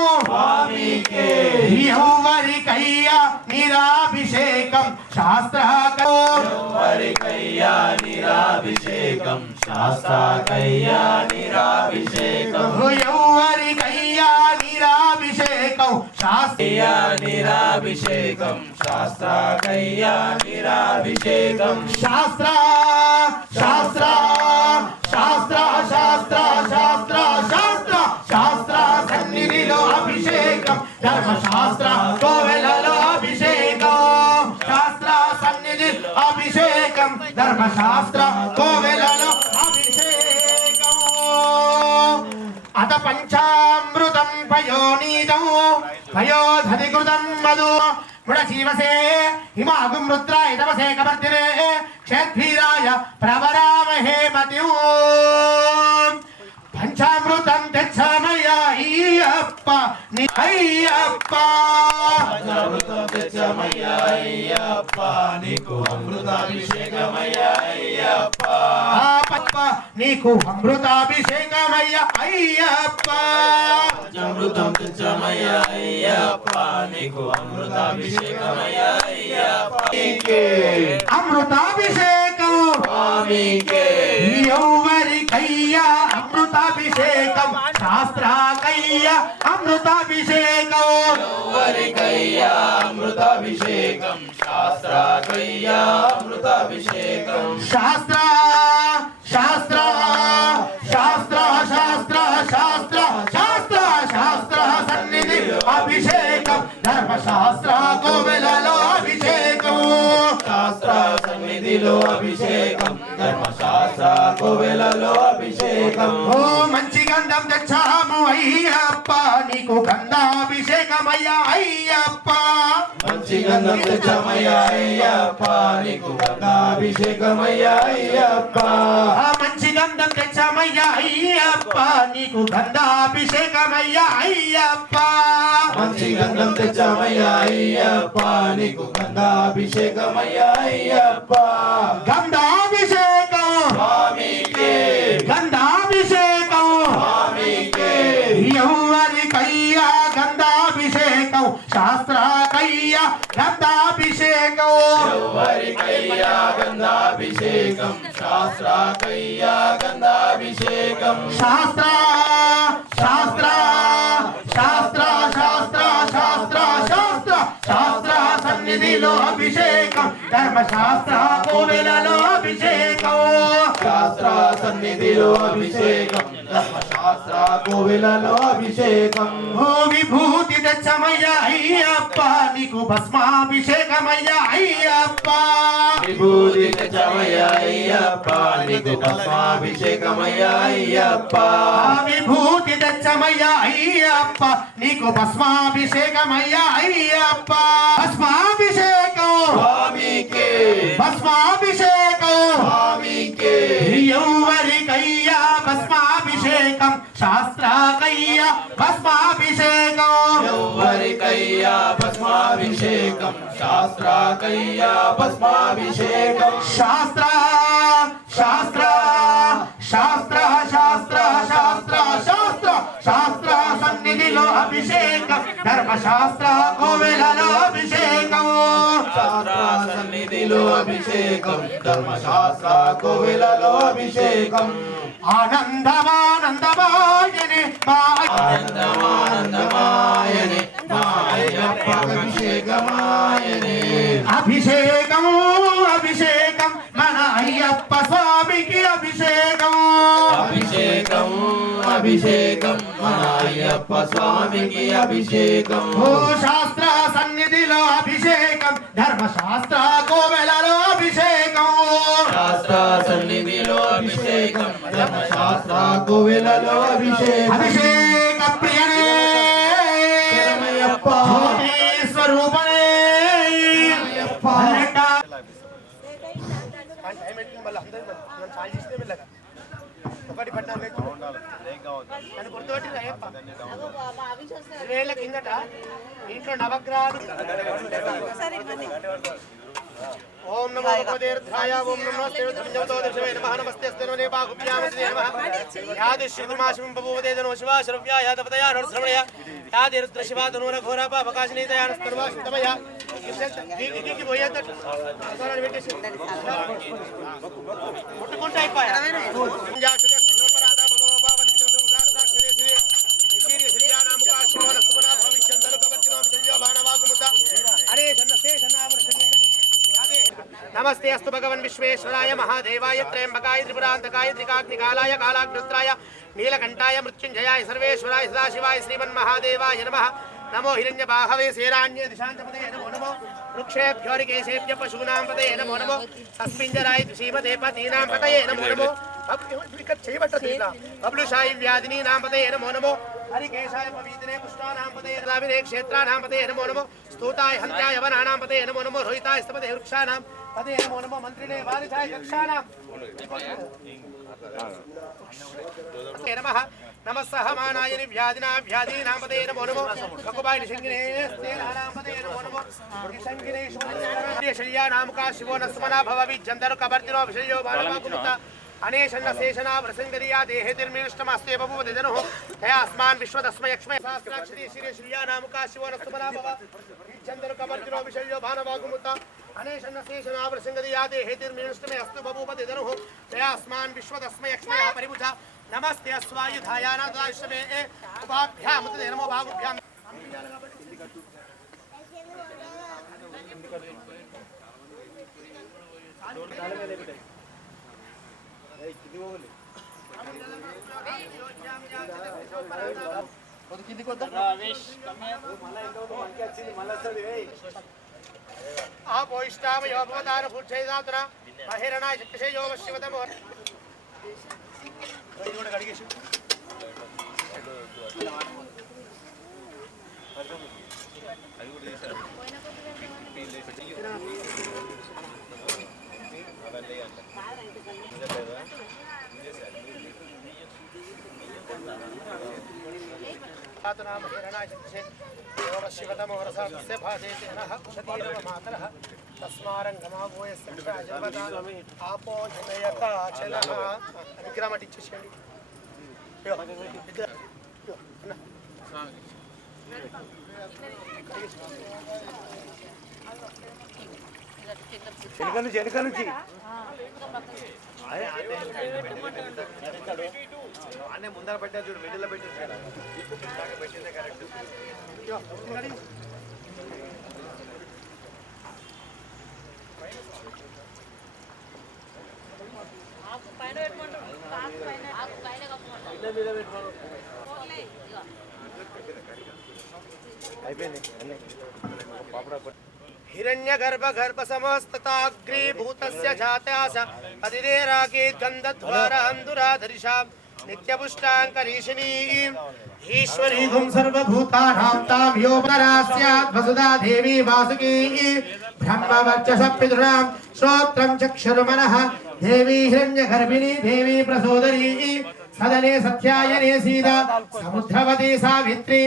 ఎవరికయ్యా నీరాభిషేకం శాస్త్రాకో ఎవరికయ్యా నిరాభిషేకం శాస్త్రాకయ్యా నిరాభిషేకం ఎవరికయ్యా నీరాభిషేకం శాస్త్రయ్యా నిరాభిషేకం శాస్త్రాకయ్యా నిరాభిషేకం శాస్త్ర శాస్త్ర శాస్త్ర శాస్త్ర శాస్త్ర శాస్త్ర శాస్త్ర సన్నిధిలో అభిషేకం ధర్మశాస్త్ర కోవెలలో అభిషేకం శాస్త్ర సన్నిధి అభిషేకం ధర్మశాస్త్ర కోవెలలో అభిషేకం అత పంచామృతం పయోనీతం పయోధధికృతం మధు మృడశీవసే హిమాగుం రుద్రాయ తమసే కవర్తినే క్షేత్రీరాయ ప్రవరామహే మతిం పంచామృతం తెచ్చమయ్య అయ్యప్ప నీ అయ్యప్ప అమృతం తెచ్చమయ్య అయ్యప్ప నీకు అమృతాభిషేకమయ్య అయ్యప్ప పప్ప నీకు అమృతాభిషేకమయ్య అయ్యప్ప అమృతం తెచ్చమయ్య అయ్యప్ప నీకు అమృతాభిషేకమయ్య అయ్యప్ప అమృతాభిషేకం స్వామికే ఎవరికయ్యా అమృతాభిషేకం శాస్త్రాకయ్యా అమృతాభిషేకం ఎవరికయ్యా అమృతాభిషేకం శాస్త్రాకయ్యా అమృతాభిషేకం శాస్త్ర శాస్త్ర శాస్త్ర శాస్త్ర శాస్త్ర శాస్త్ర శాస్త్ర సన్నిధి అభిషేకం ధర్మశాస్త్ర కోవెలలో అభిషేకం శాస్త్ర సన్నిధిలో అభిషేకం ధర్మశాస్త్ర కోవెలలో అభిషేకం ఓ మంచి గంధం తెచ్చాము అయ్యప్ప నీకు గంధాభిషేకమయ్యా అయ్యప్ప మంచి గంధం తెచ్చమయ్య అయ్యప్ప నీకు గంగాభిషేకమయ్య అయ్యప్ప ఆ మంచి గంధం తెచ్చామయ్యా అయ్యప్ప నీకు గంధాభిషేకమయ్యా అయ్యప్ప మంచి గంధం తెచ్చమయ్య అయ్యప్ప నీకు గంగాభిషేకమయ్య అయ్యప్ప గంధాభిషేకం స్వామికే గంధాభిషేకం స్వామికే శాస్త్రాకయ్య గంధాభిషేకం ఎవరికయ్యా గంధాభిషేకం శాస్త్రాకయ్యా గంధాభిషేకం శాస్త్ర శాస్త్ర శాస్త్ర శాస్త్ర శాస్త్ర శాస్త్ర శాస్త్ర సన్నిధిలో అభిషేకం ధర్మశాస్త్ర కోవెలలో అభిషేకం శాస్త్ర సన్నిధిలో అభిషేకం ధర్మశాస్త్ర కోవిలలో అభిషేకం ఓ విభూతి తెచ్చమయ్య అయ్యప్ప నీకు భస్మాభిషేకమయ్య అయ్యప్ప విభూతి తెచ్చమయ్య అయ్యప్ప నీకు భస్మాభిషేకమయ్య అయ్యప్ప విభూతి తెచ్చమయ్య అయ్యప్ప నీకు భస్మాభిషేకమయ్య అయ్యప్ప భస్మాభిషేకం స్వామికే భస్మాభిషేకం స్వామికే ఎవరికయ్యా భస్మాభిషేకం శాస్త్రాకయ్యా భస్మాభిషేకం ఎవరికయ్యా భస్మాభిషేకం శాస్త్రాకయ్యా భస్మాభిషేకం శాస్త్ర శాస్త్ర శాస్త్ర శాస్త్ర శాస్త్ర శాస్త్ర శాస్త్ర సన్నిధిలో అభిషేకం ధర్మశాస్త్ర కోవెలలో అభిషేకం శాస్త్ర సన్నిధిలో అభిషేకం ధర్మశాస్త్ర కోవిలలో అభిషేకం ఆనందమానందమాయనే ఆనందమానందమాయనే మా అయ్యప్ప అభిషేకమాయనే అభిషేకం అభిషేకం మన అయ్యప్ప స్వామికి అభిషేకం అభిషేకం అభిషేకం మన అయ్యప్ప స్వామికి అభిషేకం ఓ శాస్త్ర సన్నిధిలో అభిషేకం ధర్మశాస్త్ర కోవెలలో అభిషేకం శాస్త్ర సన్నిధిలో అభిషేకం ధర్మశాస్త్ర కోవిలలో అభిషేకం అభిషేక ప్రియనే శరణమయ్యప్ప జ్యోతి స్వరూపనే ఒకటి పట్టాలి గుర్తుపట్టి వేల కిందట ఇంట్లో నవగ్రహాలు ఓం నమో భగవదేర్ధాయ ఓం నమో శ్రీరుద్రమజవతోదశవే నమః నమస్తే స్తనోనే బాహుభ్యామతే నమః యాదిశ్రీకుమాశం బభూవదేదనో శివా శరవ్యా యాదపదయా నరశ్రవణయ యాదిరుద్ర శివా ధనుర ఘోర పాపకాశనీతయా నస్తర్వాశితమయ గిగి పోయేట అసలు పెట్టేసి ముట్టుకుంటా అయిపోయా नमस्ते अस्तु भगवन् विश्वेश्वराय महादेवाय त्र्यंबकाय त्रिपुरांतकाय त्रिकाग्निकालाय कालाग्निस्त्राय नीलकंठाय मृत्युंजयाय सर्वेश्वराय सदाशिवाय श्रीमन्महादेवाय नमः नमो हिरण्यबाहवे सेराण्ये दिशान्तपदये नमो नमो वृक्षेभ्योरिकेशेभ्य पशूनां पतये नमो नमो सस्मिञ्जराय श्रीमते पतीनां पतये नमो नमो बबलुशायी व्याधिनीनां पतये नमो नमो हरिकेशाय पवित्रे पुष्टानां पतये द्राविणे क्षेत्राणां पतये नमो नमो स्तूताय हन्त्याय वनानां पतये नमो नमो रोहिताय स्तपते वृक्षाणां पतये नमो नमो मन्त्रिणे वारिधाय कक्षाणां नमः नमः सहमानाय व्याधिना व्याधीनां पतये नमो नमो ककुबाय निषङ्गिने स्तेनानां पतये नमो नमो निषङ्गिनेषु शय्यानां का शिवो न स्मना भवविज्जन्तरु कबर्दिनो विषयो बालवाकुमुता अनेशन्न शेषना प्रसंगरिया देहेतिर्मीष्टमस्ते बभूवदिजनुः तया अस्मान् विश्वदस्मयक्ष्मय सहस्राक्षरी श्री श्रीयानां का शिवो न स्मना भवविज्जन्तरु कबर्दिनो विषयो बालवाकुमुता अनेशन्न शेषना प्रसंगरिया देहेतिर्मीष्टमे अस्तु बभूवदिजनुः तया अस्मान् विश्वदस्मयक्ष्मय परिभुजा नमस्ते अस्वायुधायानादाश्रमे उपाभ्यां मुते नमो भागुभ्यां आपोष्टाम योपवतार फुच्छेदातुना महिरणाय शक्तिशे योग शिवतमो नाम हिरणाय शक्तिशे योग शिवतमो रसास्य भाजेते नः क्षतीरव मातरः तस्मारंगमावोय सक्षाय जपदा आपो जनयता चलः विक्रम टिच्चेయండి వెనక నుంచి అన్నీ ముందర పెట్టారు చూడు, మిడిల్లో పెట్టారు పెట్టిందే కరెక్ట్. అయిపోయింది. हिरण्यगर्भ गर्भ समस्तताग्रीभूतस्य जात्यास अदिदेराकेत् गन्धद्वारान्धुराधरिषां नित्यपुष्टाङ्करीशिनीम् ईश्वरीं सर्वभूतानां तां योपरास्यात् वसुधा देवी वासुकी ब्रह्मवर्चसपितॄणां श्रोत्रं चक्षुर्मनः देवी हिरण्यगर्भिणी देवी प्रसोदरी सदने सत्यायने सीता समुद्रवती सावित्री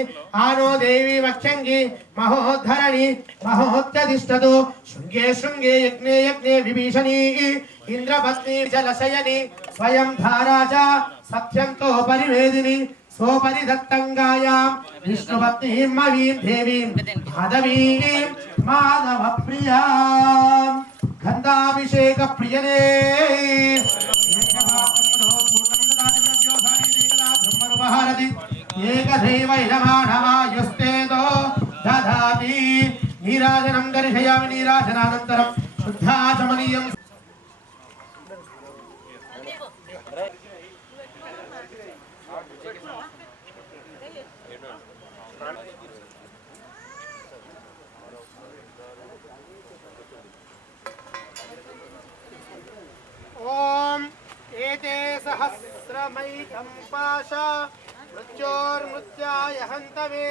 आनो देवी वक्षंगी महोद्धरणी महोत्यतिष्ठतु शृंगे शृंगे यज्ञे यज्ञे विभीषणी इंद्रपत्नी जलशयनी स्वयं धारा च सत्यं तो परिवेदिनी सोपरिदत्तंगायां विष्णुपत्नीं मवीं देवीं माधवीं माधवप्रियां गन्धाभिषेक प्रियने एकदैवैनमानवायुस्तेदो दधाति नीराजनं दर्शयामि नीराजनानन्तरं शुद्धाचमनीयं ओम एते सहस्रमैकं पाशा मृत्योर्मृत्याय हन्तवे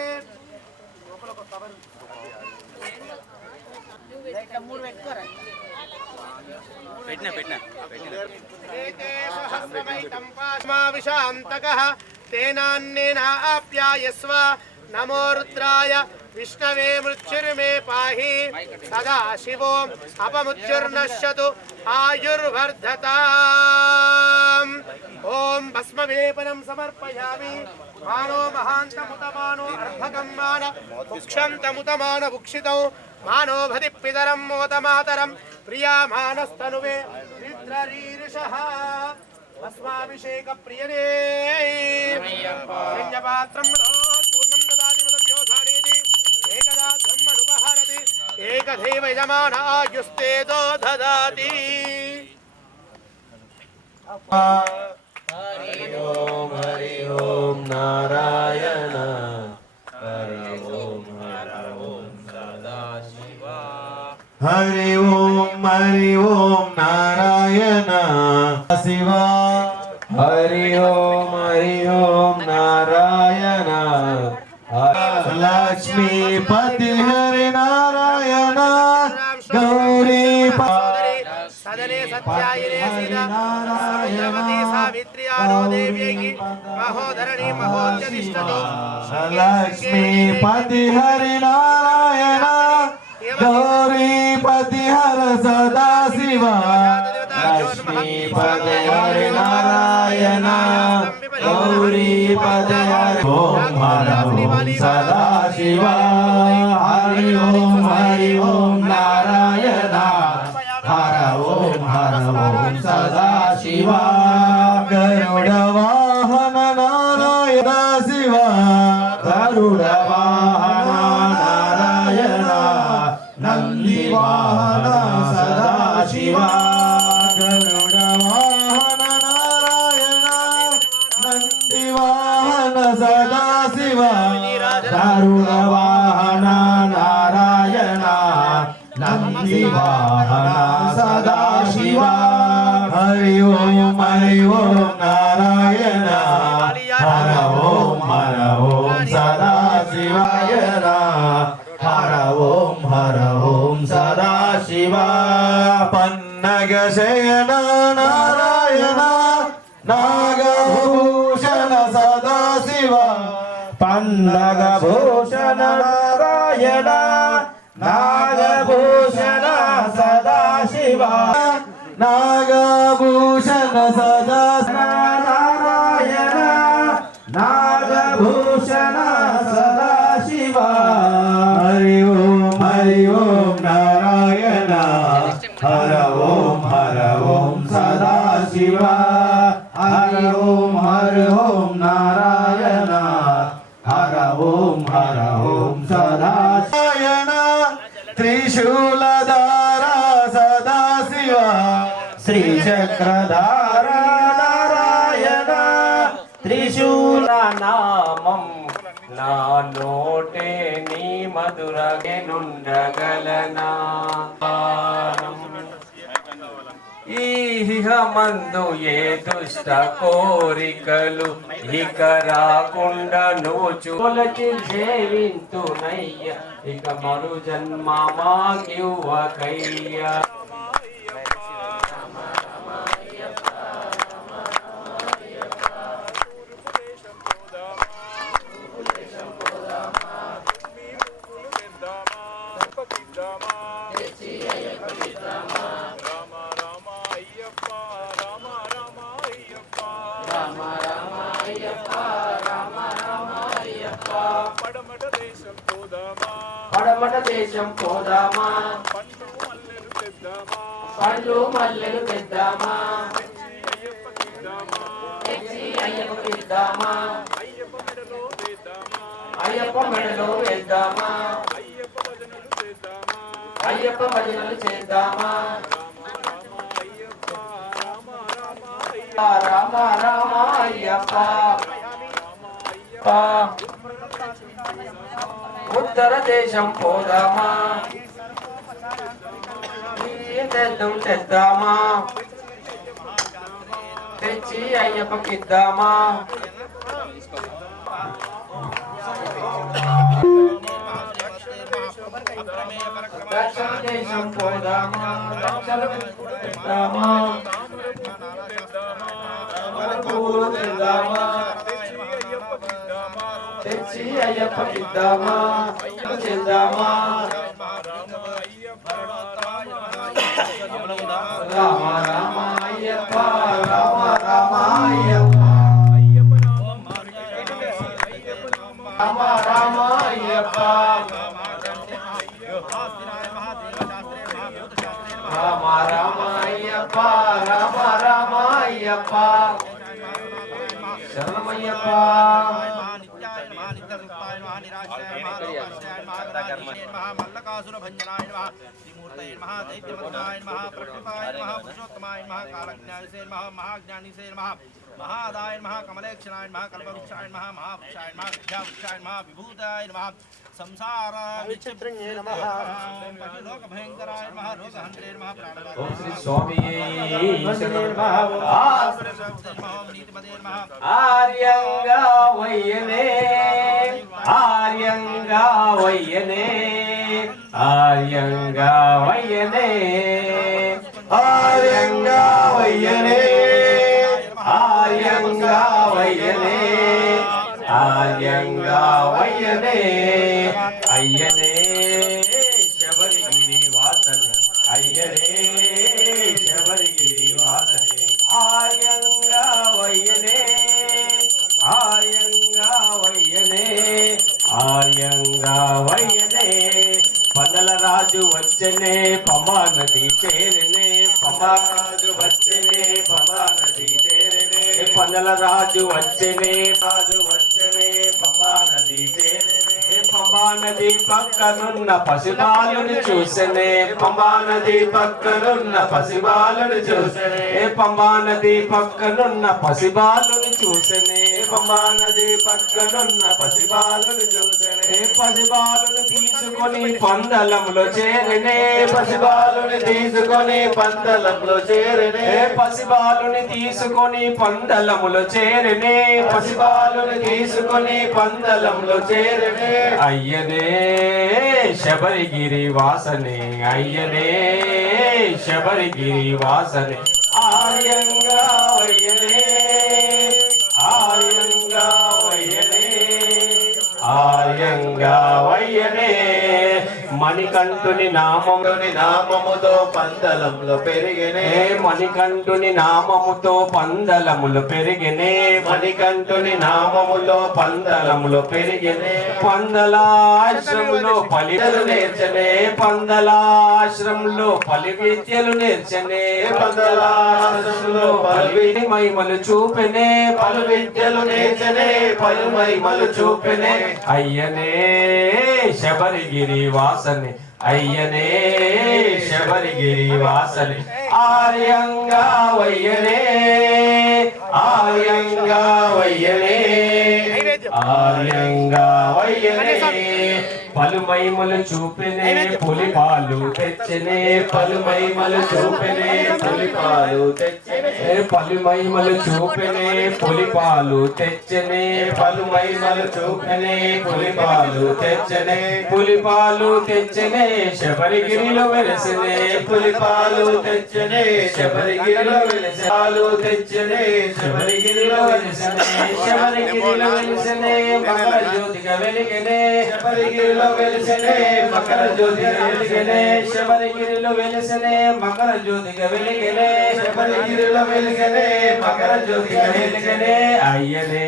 एते सहस्रमैकं पाशमाविशान्तकः तेनान्नेन आप्यायस्व नमो रुद्राय विष्णवे मृत्युर्मे पाहि सदा शिवो अपमुच्युर्नश्यतु आयुर्वर्धताम् ओम भस्मलेपनं समर्पयामि मानो महान्तमुतमानो अर्भकं मान भुक्षन्तमुतमान भुक्षितौ मानो भदि पितरं मोदमातरं प्रियामानस्तनुवे मित्ररीरिषः भस्माभिषेक प्रियने यज्ञपात्रं पूर्णं ददाति मदव्योधानेति एकदा ब्रह्मनुपहरति एकदैव यजमान आयुस्तेदो ददाति हरि ओम नारायण हरि ओम सदाशिवा हरि ओम नारायण शिवा हरि ओम नारायण लक्ष्मीपति हरि नारायण गौरी सदने सत्यायने सीता समुद्रवती सावित्री आनो देव्यै महोधरणी महोत्यतिष्ठतु लक्ष्मीपति हरि नारायण गौरीपति हर सदा शिवा लक्ष्मीपति हरि नारायण गौरीपति हरि ओम सदा शिवा हरि ओम नारायण हर ओम सदा शिवा गरुड़ वाहन नारायण शिवा गरुड़ वाहन नारायण नंदी वाहन सदा शिवा गरुड़ वाहन नारायण नंदी वाहन सदा शिवा गरुड़ वाहन नारायण नंदी वाहन सदा शिवा हरि ओम नारायण हर ओम सदा शिवाय हर ओम सदा शिवा पन्नग शयन नारायण नागभूषण सदा शिवा पन्नग भूषण नारायण नागभूषण सदा शिवा नागभूषण सदा नारायण नागभूषण सदा शिवा త్రిశూలధార సదాశివ శ్రీచక్రధార నారాయణ త్రిశూల నామం నా నోటే నీ మధురగెనుండగలనా ఈహమందు ఏ దుష్ట కోరికలు ఇక రాకుండా నువ్వు చూలచి సేవింతునయ్య ఇక మరు జన్మ మాకివ్వకయ్యా పడమట దేశం పోదామా పండ్లు మల్లెలు తెద్దామా అయ్యప్పకిద్దామా అయ్యప్ప మెడలో వేద్దామా అయ్యప్ప భజనలు చేద్దామా రామ రామ అయ్యప్ప ఉత్తర దేశం పోదామా తెద్దామా తెచ్చి అయ్యప్పకిద్దామా దక్షిణ దేశం పోదామా తెద్దామా పూలు తెద్దామా తెచ్చి అయ్యప్పకిద్దామా చేద్దామా రామ రామ అయ్యప్ప రామ రామ అయ్యప్ప రామ రామ అయ్యప్ప రామ రామ అయ్యప్ప రామ రామ అయ్యప్ప శరణమయ్యప్ప మల్లకాసుర భంజనాయ నమః త్రిమూర్తయే నమః దైత్యమంత్రాయ నమః ప్రకృతాయ నమః పురుషోత్తమాయ నమః కాలజ్ఞానిసే నమః మహాజ్ఞానిసే నమః महादाय नमः कमलेक्षणाय नमः कल्पवृक्षाय नमः महावृक्षाय नमः विद्यावृक्षाय नमः विभूताय नमः संसार विचित्रण्ये नमः लोक भयंकराय नमः रोगहन्त्रे नमः प्राणनाथाय ओम श्री स्वामी नीतिपदे नमः आर्यंगा वयने आर्यंगा वयने आर्यंगा वयने ఆర్యంగా వయ్యనే ఆర్యంగా వయ్యనే ఆర్యంగా వయ్యనే అయ్యనే శబరిగిరి వాసనే అయ్యనే శబరిగిరి వాసనే ఆర్యంగా వయ్యనే ఆర్యంగా వయ్యనే ఆర్యంగా వయ్యనే పన్నల రాజు వచ్చనే పంబా నది చేరనే పంబా రాజు వచ్చనే పంబా నది చేరనే పన్నల రాజు వచ్చనే రాజు వచ్చనే పంబా నది చేరనే పంబా నది పక్కనున్న పసిబాలుని చూసనే పంబా నది పక్కనున్న పసిబాలుని చూసనే పంబా నది పక్కనున్న పసిబాలుని చూసనే పంబా నది పక్కనున్న పసిబాలుని చూసనే పసిబాలుని తీసుకొని పందలంలో చేరనే పసిబాలుని తీసుకొని పందలంలో చేరనే పసిబాలుని తీసుకొని పందలములో చేరనే పసిబాలుని తీసుకొని పందలంలో చేరనే అయ్యనే శబరిగిరి వాసనే అయ్యనే శబరిగిరి వాసనే ఆర్యంగా వయ్యనే ఆర్యంగా వయ్యనే ఆర్యంగా వయ్యనే మణికంఠుని నామముని నామముతో పందలములు పెరిగినే మణికంఠుని నామముతో పందలములు పెరిగినే మణికంఠుని నామములో పందలములు పెరిగినే పందలాశ్రములో పలివిద్యలు నేర్చనే పందలాశ్రములో పలి విద్యలు నేర్చనే పందలాశ్రములో పలి మహిమలు చూపెనే పలు విద్యలు నేర్చనే పలు మహిమలు చూపెనే అయ్యనే శబరిగిరి వాసనే అయ్యనే శబరిగిరి వాసనే ఆర్యంగా వయ్యనే ఆర్యంగా వయ్యనే ఆర్యంగా వయ్యనే పలుమైమలు చూపినే పులిపాలు తెచ్చనే పలుమైమలు చూపినే పులిపాలు తెచ్చనే పలుమైమలు చూపినే పులిపాలు తెచ్చనే పలుమైమలు చూపినే పులిపాలు తెచ్చనే పులిపాలు తెచ్చనే శబరిగిరిలో వెలసనే పులిపాలు తెచ్చనే శబరిగిరిలో వెలసే పాలు తెచ్చనే శబరిగిరిలో వెలసనే శబరిగిరిలో వెలసనే మకర జ్యోతిగా వెలిగనే శబరిగిరిలో వెలిసనే మకర జ్యోతిగా వెలిగనే శబరిగిరిలో వెలిసనే మకర జ్యోతిగా వెలిగనే శబరిగిరిలో వెలిగనే మకర జ్యోతిగా వెలిగనే అయ్యనే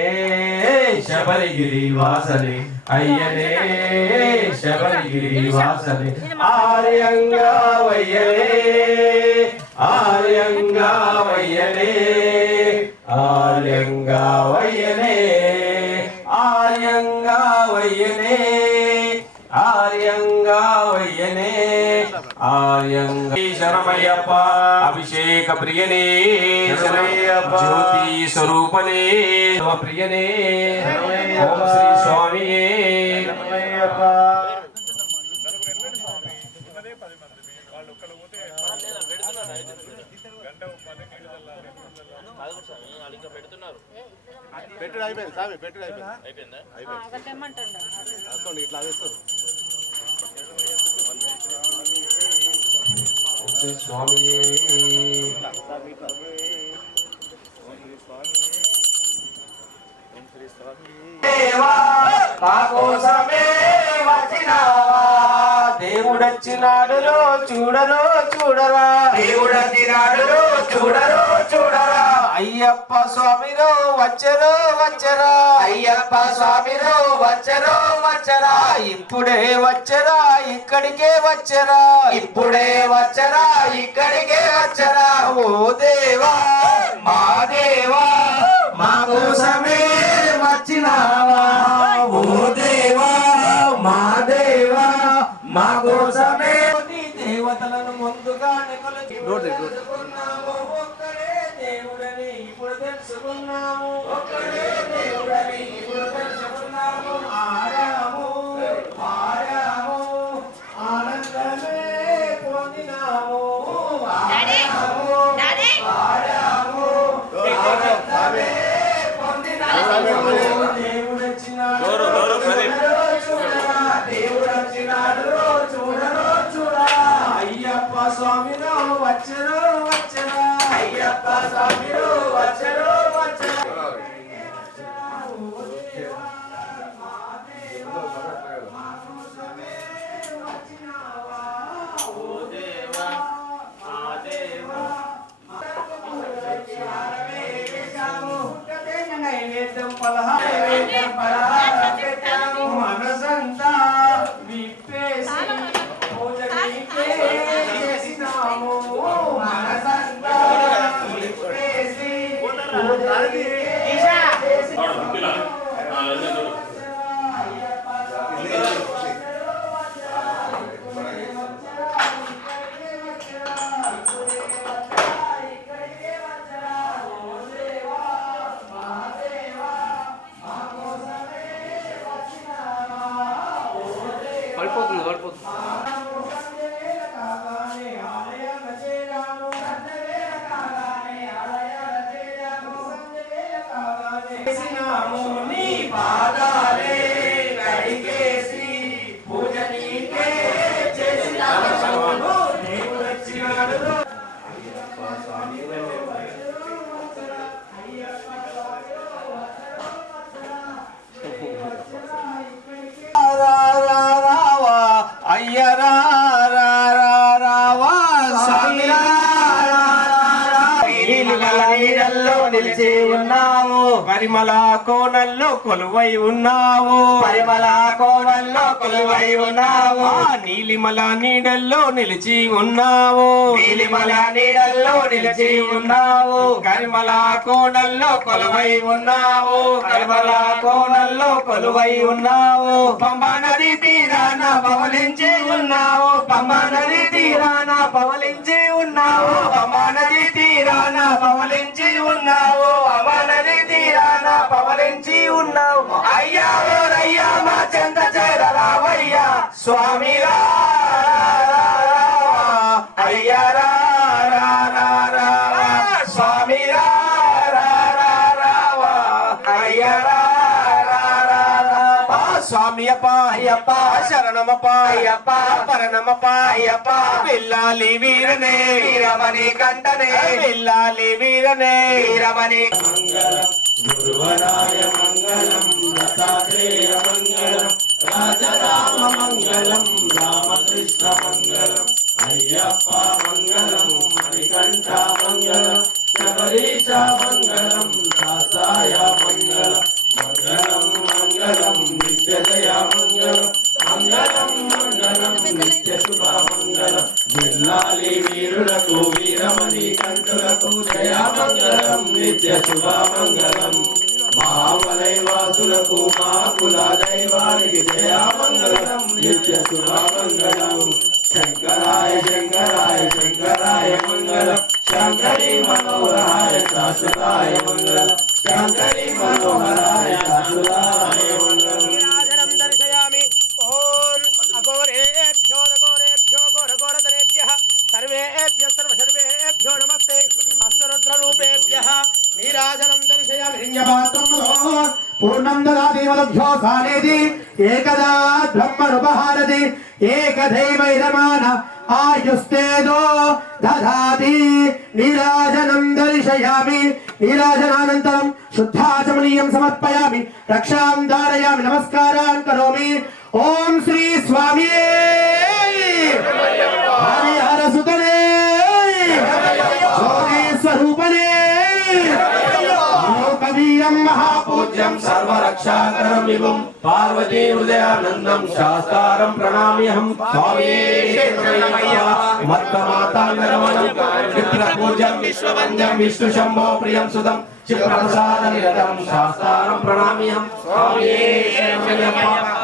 శబరిగిరి వాసనే అయ్యనే శబరిగిరి వాసనే ఆర్యంగా వయ్యనే ఆర్యంగా వయ్యనే ఆర్యంగా వయ్యనే ఆర్యంగా వయ్యనే ఆర్యంగా వయ్యనే ఆర్యంగా శరణమయ్యప్ప అభిషేక ప్రియనే శరణమయ్యప్ప జ్యోతి స్వరూపనే ప్రియనే ఓం శ్రీ స్వామియే శరణమయ్యప్ప పెట్టుడు అయిపోయింది సామి పెట్టుడు అయిపోయింది ఇట్లా వేస్తారు స్వామియే దేవుడొచ్చినాడులో చూడరో చూడరా దేవుడొచ్చినాడులో చూడరో చూడరా అయ్యప్ప స్వామిలో వచ్చరో వచ్చరా అయ్యప్ప స్వామిలో వచ్చరో వచ్చరా ఇప్పుడే వచ్చరా ఇక్కడికే వచ్చరా ఇప్పుడే వచ్చరా ఇక్కడికే వచ్చరా ఓ దేవా మా దేవా మా కోసమే వచ్చినావా ఓ దేవా మా దేవా మా కోసమే దేవతలను ముందుగానే కొలుచుకున్నాము ఒక్కడే దేవుడని ఇప్పుడు తెలుసుకున్నాము ఒక్కడే దేవుడని ఇప్పుడు తెలుసుకున్నాము ఆడాము ఆడాము ఆనందమే పొందినాము ఆడాము ఆడాము ఆనందమే పొందినాము దేవుడొచ్చినాడు దేవుడొచ్చినాడు చూడరో చూడరా అయ్యప్ప స్వామిలో వచ్చరు వచ్చరా అయ్యప్ప స్వామిలో వచ్చరు వచ్చరా మనసంతా విప్పేసి పూజనికే చేసినాము మనసంతా విప్పేసి పూజనికే నీ పాదాలే కడిగేసి పూజ నీకే చేసినాము దేవుడొచ్చినాడు రావా అయ్యరా రావా నీడల్లో నిలిచి ఉన్నాము పరిమళ కోనల్లో కొలువై ఉన్నావు పరిమళ కోవల్లో కొలువై ఉన్నావు నీలిమల నీడల్లో నిలిచి ఉన్నావు నీలిమల నీడల్లో నిలిచి ఉన్నావు కరిమల కోనల్లో కొలువై ఉన్నావు పరిమళ కోనల్లో కొలువై ఉన్నావు పంబా నది తీరాన పవలించి ఉన్నావు పంబా నది తీరాన పవలించి ఉన్నావు పంబా నది తీరాన పవలించి ఉన్నావు పంబా నది తీరాన పవలించి ఉన్నావు అయ్యా ఓ రయ్యా మా చెంత చేరరావయ్యా స్వామి రా అయ్యా రా రా రా రా స్వామి రా రా రా రావా అయ్యా రా రా రా రా స్వామి అప్ప అయ్యప్ప శరణమప్ప అయ్యప్ప పరణమప్ప అయ్యప్ప వెళ్ళాలి వీరనే వీరమణి కంటనే వెళ్ళాలి వీరనే వీరమణి గురువరాయ మంగళం దత్తాత్రేయ మంగళం రాజరామ మంగళం రామకృష్ణ మంగళం అయ్యప్ప మంగళం మణికంఠ మంగళం శబరీశ మంగళం దాసాయ మంగళం మంగళం మంగళం నిత్యజయ మంగళం మంగళం మంగళం నిత్య శుభ మంగళం జిల్లాలి వీరులకు వీరమణి కంఠులకు జయ మంగళం నిత్య శుభ మంగళం మహామలై వాసులకు మా కుల దైవానికి జయ మంగళం నిత్య శుభ మంగళం శంకరాయ శంకరాయ శంకరాయ మంగళం శంకరి మనోహరాయ శాశ్వతాయ మంగళం శంకరి మనోహరాయ శాశ్వతాయ మంగళం నీరాజనం దర్శయామి ఓం అఘోరేభ్యో ఘోరేభ్యో ఘోరఘోరతరేభ్యః సర్వేభ్యః సర్వసర్వేభ్యో నమస్తే అష్టరుద్రరూపేభ్యః నీరాజనం దర్శయామి హిరణ్యపాత్రములో పూర్ణం దదాతి మదభ్యో సానేతి ఏకదా బ్రహ్మనుపహారతి ఏకదైవైరమాన ఆయుస్తేదో దదాతి నీరాజనం దర్శయామి నీరాజనానంతరం శుద్ధాచమనీయం సమర్పయామి రక్షాం ధారయామి నమస్కారాన్ కరోమి ఓం శ్రీ స్వామి హరిహర సుతనే జ్యోతి స్వరూపనే లోకవీరం మహాపూజ్యం సర్వరక్షాకరం విభుం పార్వతీ హృదయానందం శాస్త్రం ప్రణామ్యహం స్వామి మత్తమాతాంగరమణం చిత్రపూజ్యం విశ్వవంద్యం విష్ణు శంభో ప్రియం సుతం చిత్రప్రసాద నిరతం శాస్త్రం ప్రణామ్యహం స్వామి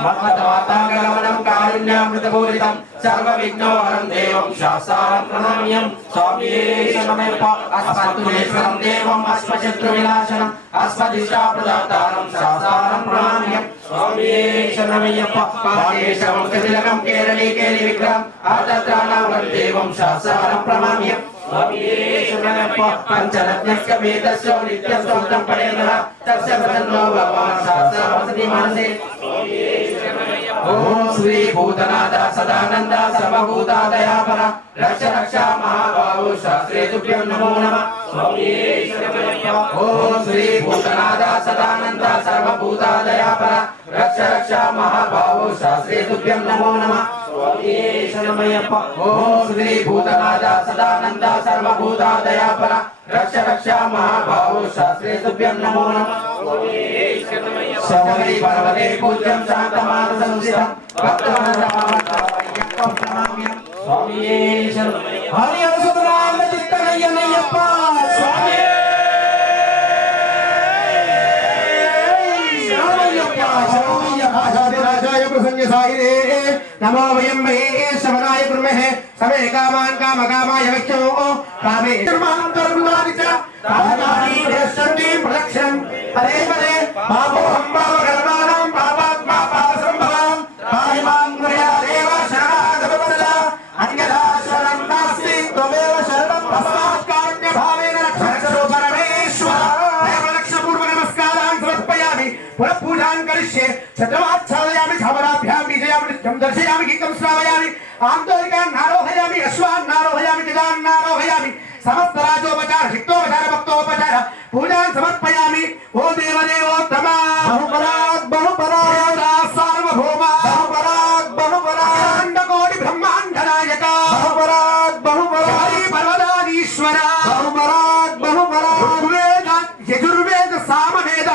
మత్తమాతాంగరమణం కారుణ్యామృతపూరితం సర్వ విఘ్నోహరం దేవం శాస్త్రం ప్రణామ్యం స్వామి శరణమయ్యప్ప అస్మత్తులేశ్వరం దేవం అస్మశత్రు వినాశనం అస్మదిష్టాప్రదాతారం శాస్త్రం ప్రణామ్యం స్వామి శరణమయ్యప్ప పాదేశం కతిలకం కేరళీ కేలి విగ్రహం ఆర్ద్రాణాం దేవం శాస్త్రం ప్రణామ్యం స్వామి శరణమయ్యప్ప పంచరత్నస్య వేదస్య నిత్యం స్తోత్రం పఠేనః తస్య ప్రసన్నో భవాన్ శాస్త్రవసతి మనసే ఓం శ్రీ భూతనాథ సదానంద సర్వభూతాదయాపర రక్ష రక్ష మహాబాహు శాస్త్రే తుభ్యం నమో నమః స్వామి ఓం శ్రీ భూతనాథ సదానంద సర్వభూతాదయాపర రక్ష రక్ష మహాబాహు శాస్త్రే తుభ్యం నమో నమః స్వామి శరణమయ్యప్ప ఓం శ్రీ భూతనాథ సదానంద సర్వభూతాదయాపర రక్ష రక్ష మహాబాహు శాస్త్రే తుభ్యం నమో నమః శబరి పర్వతే పూజ్యం శాంతమానసంస్థితం భక్తవత్సలమయ్యప్పం ప్రణామ్యం స్వామి హరిహర సుతరామ చిత్తనయ్యనయ్యప్ప స్వామి రాజాయ ప్రసన్న సాయిరే నమో వయం వై శమనాయ కుర్మహే సమే కామాన్ కామకామాయ వక్ష్యో కామే కర్మాంతరుణాని చ కామాని దేశంతి ప్రదక్షిణం పదే పదే పాపోహం పాపకర్మాణం పాపాత్మా పాపసంభవం పాహిమాం గుర్యాదేవ శరణాగతవదల అన్యథా శరణం నాస్తి త్వమేవ శరణం తస్మాత్ కారుణ్య భావేన రక్షో పరమేశ్వర దేవలక్ష పూర్వ నమస్కారాన్ సమర్పయామి పునః పూజాన్ కరిష్యే చతుర్వాచ్ఛాదయామి ఝమరాభ్యాం బీజయామి నిత్యం దర్శయామి గీతం శ్రావయామి ఆంతరికాన్ నారోహయామి అశ్వాన్ నారోహయామి గజాన్ నారోహయామి సమస్త రాజోపచార శక్తోపచార భక్తోపచార పూజాన్ సమర్పయామి ఓ దేవదేవోత్తమ బహుపరాగ్ బహుపరాగ్ సార్వభౌమ బహుపరాగ్ బహుపరాగ్ కోటి బ్రహ్మాండ నాయక బహుపరాగ్ బహుపరాగ్ పర్వతాధీశ్వర బహుపరాగ్ బహుపరాగ్ ఋగ్వేద యజుర్వేద సామవేద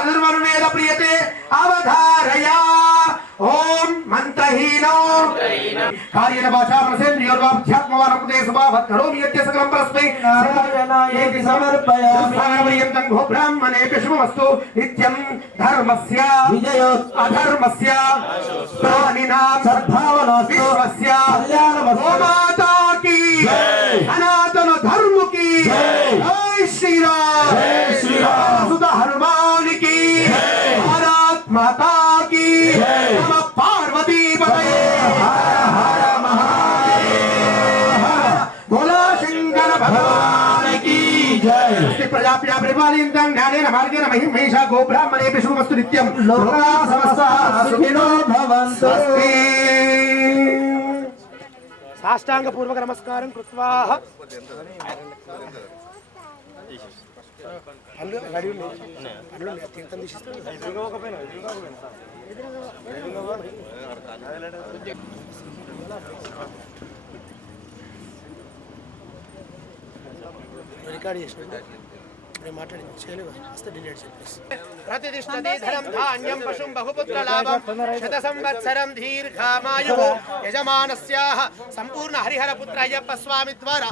कायेन वाचा मनसेन्द्रियोर्वा बुद्ध्यात्मवा नमते स्वभावत् करोमि यद्य सकलं परस्मै नारायणाय समर्पयामि सागरपर्यन्तं भो ब्राह्मणेभ्यः शुभमस्तु नित्यं धर्मस्य विजयोत् अधर्मस्य प्राणिनां सद्भावनास्तु विश्वस्य कल्याणमस्तु गो माता की सनातन धर्म की जय श्री राम जय श्री राम सुधा हनुमान की भारत माता की नमः पार्वती पतये हर हर महादेव बोला शंकर भगवान की जय प्रजाप्या परिपालयन्तं ज्ञानेन मार्गेण महिं महिषा गो ब्राह्मणेभ्यः शुभमस्तु नित्यं लोका समस्ताः सुखिनो भवन्तु साष्टांग पूर्वक नमस्कारं कृत्वा प्रतिष्ठते धनं धान्यं पशुं बहुपुत्रलाभं शतसंवत्सरं दीर्घामायुः यजमानस्याः सम्पूर्ण हरिहरपुत्र अय्यप्प स्वामी द्वारा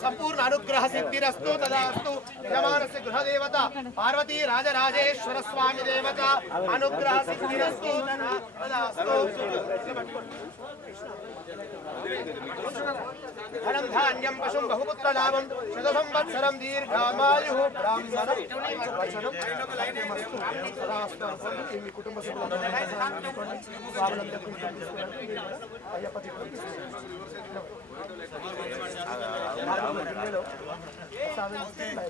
संपूर्ण अनुग्रह सिद्धिरस्तु तदास्तु यजमानस्य गृहदेवता पार्वती राजराजेश्वर स्वामी देवता अनुग्रह सिद्धिरस्तु तदास्तु धनं धान्यं पशुं बहुपुत्रलाभं शतसंवत्सरं दीर्घामायुः ब्राह्मणं वचनं तदास्तु మీ కుటుంబ సభ్యులందరికీ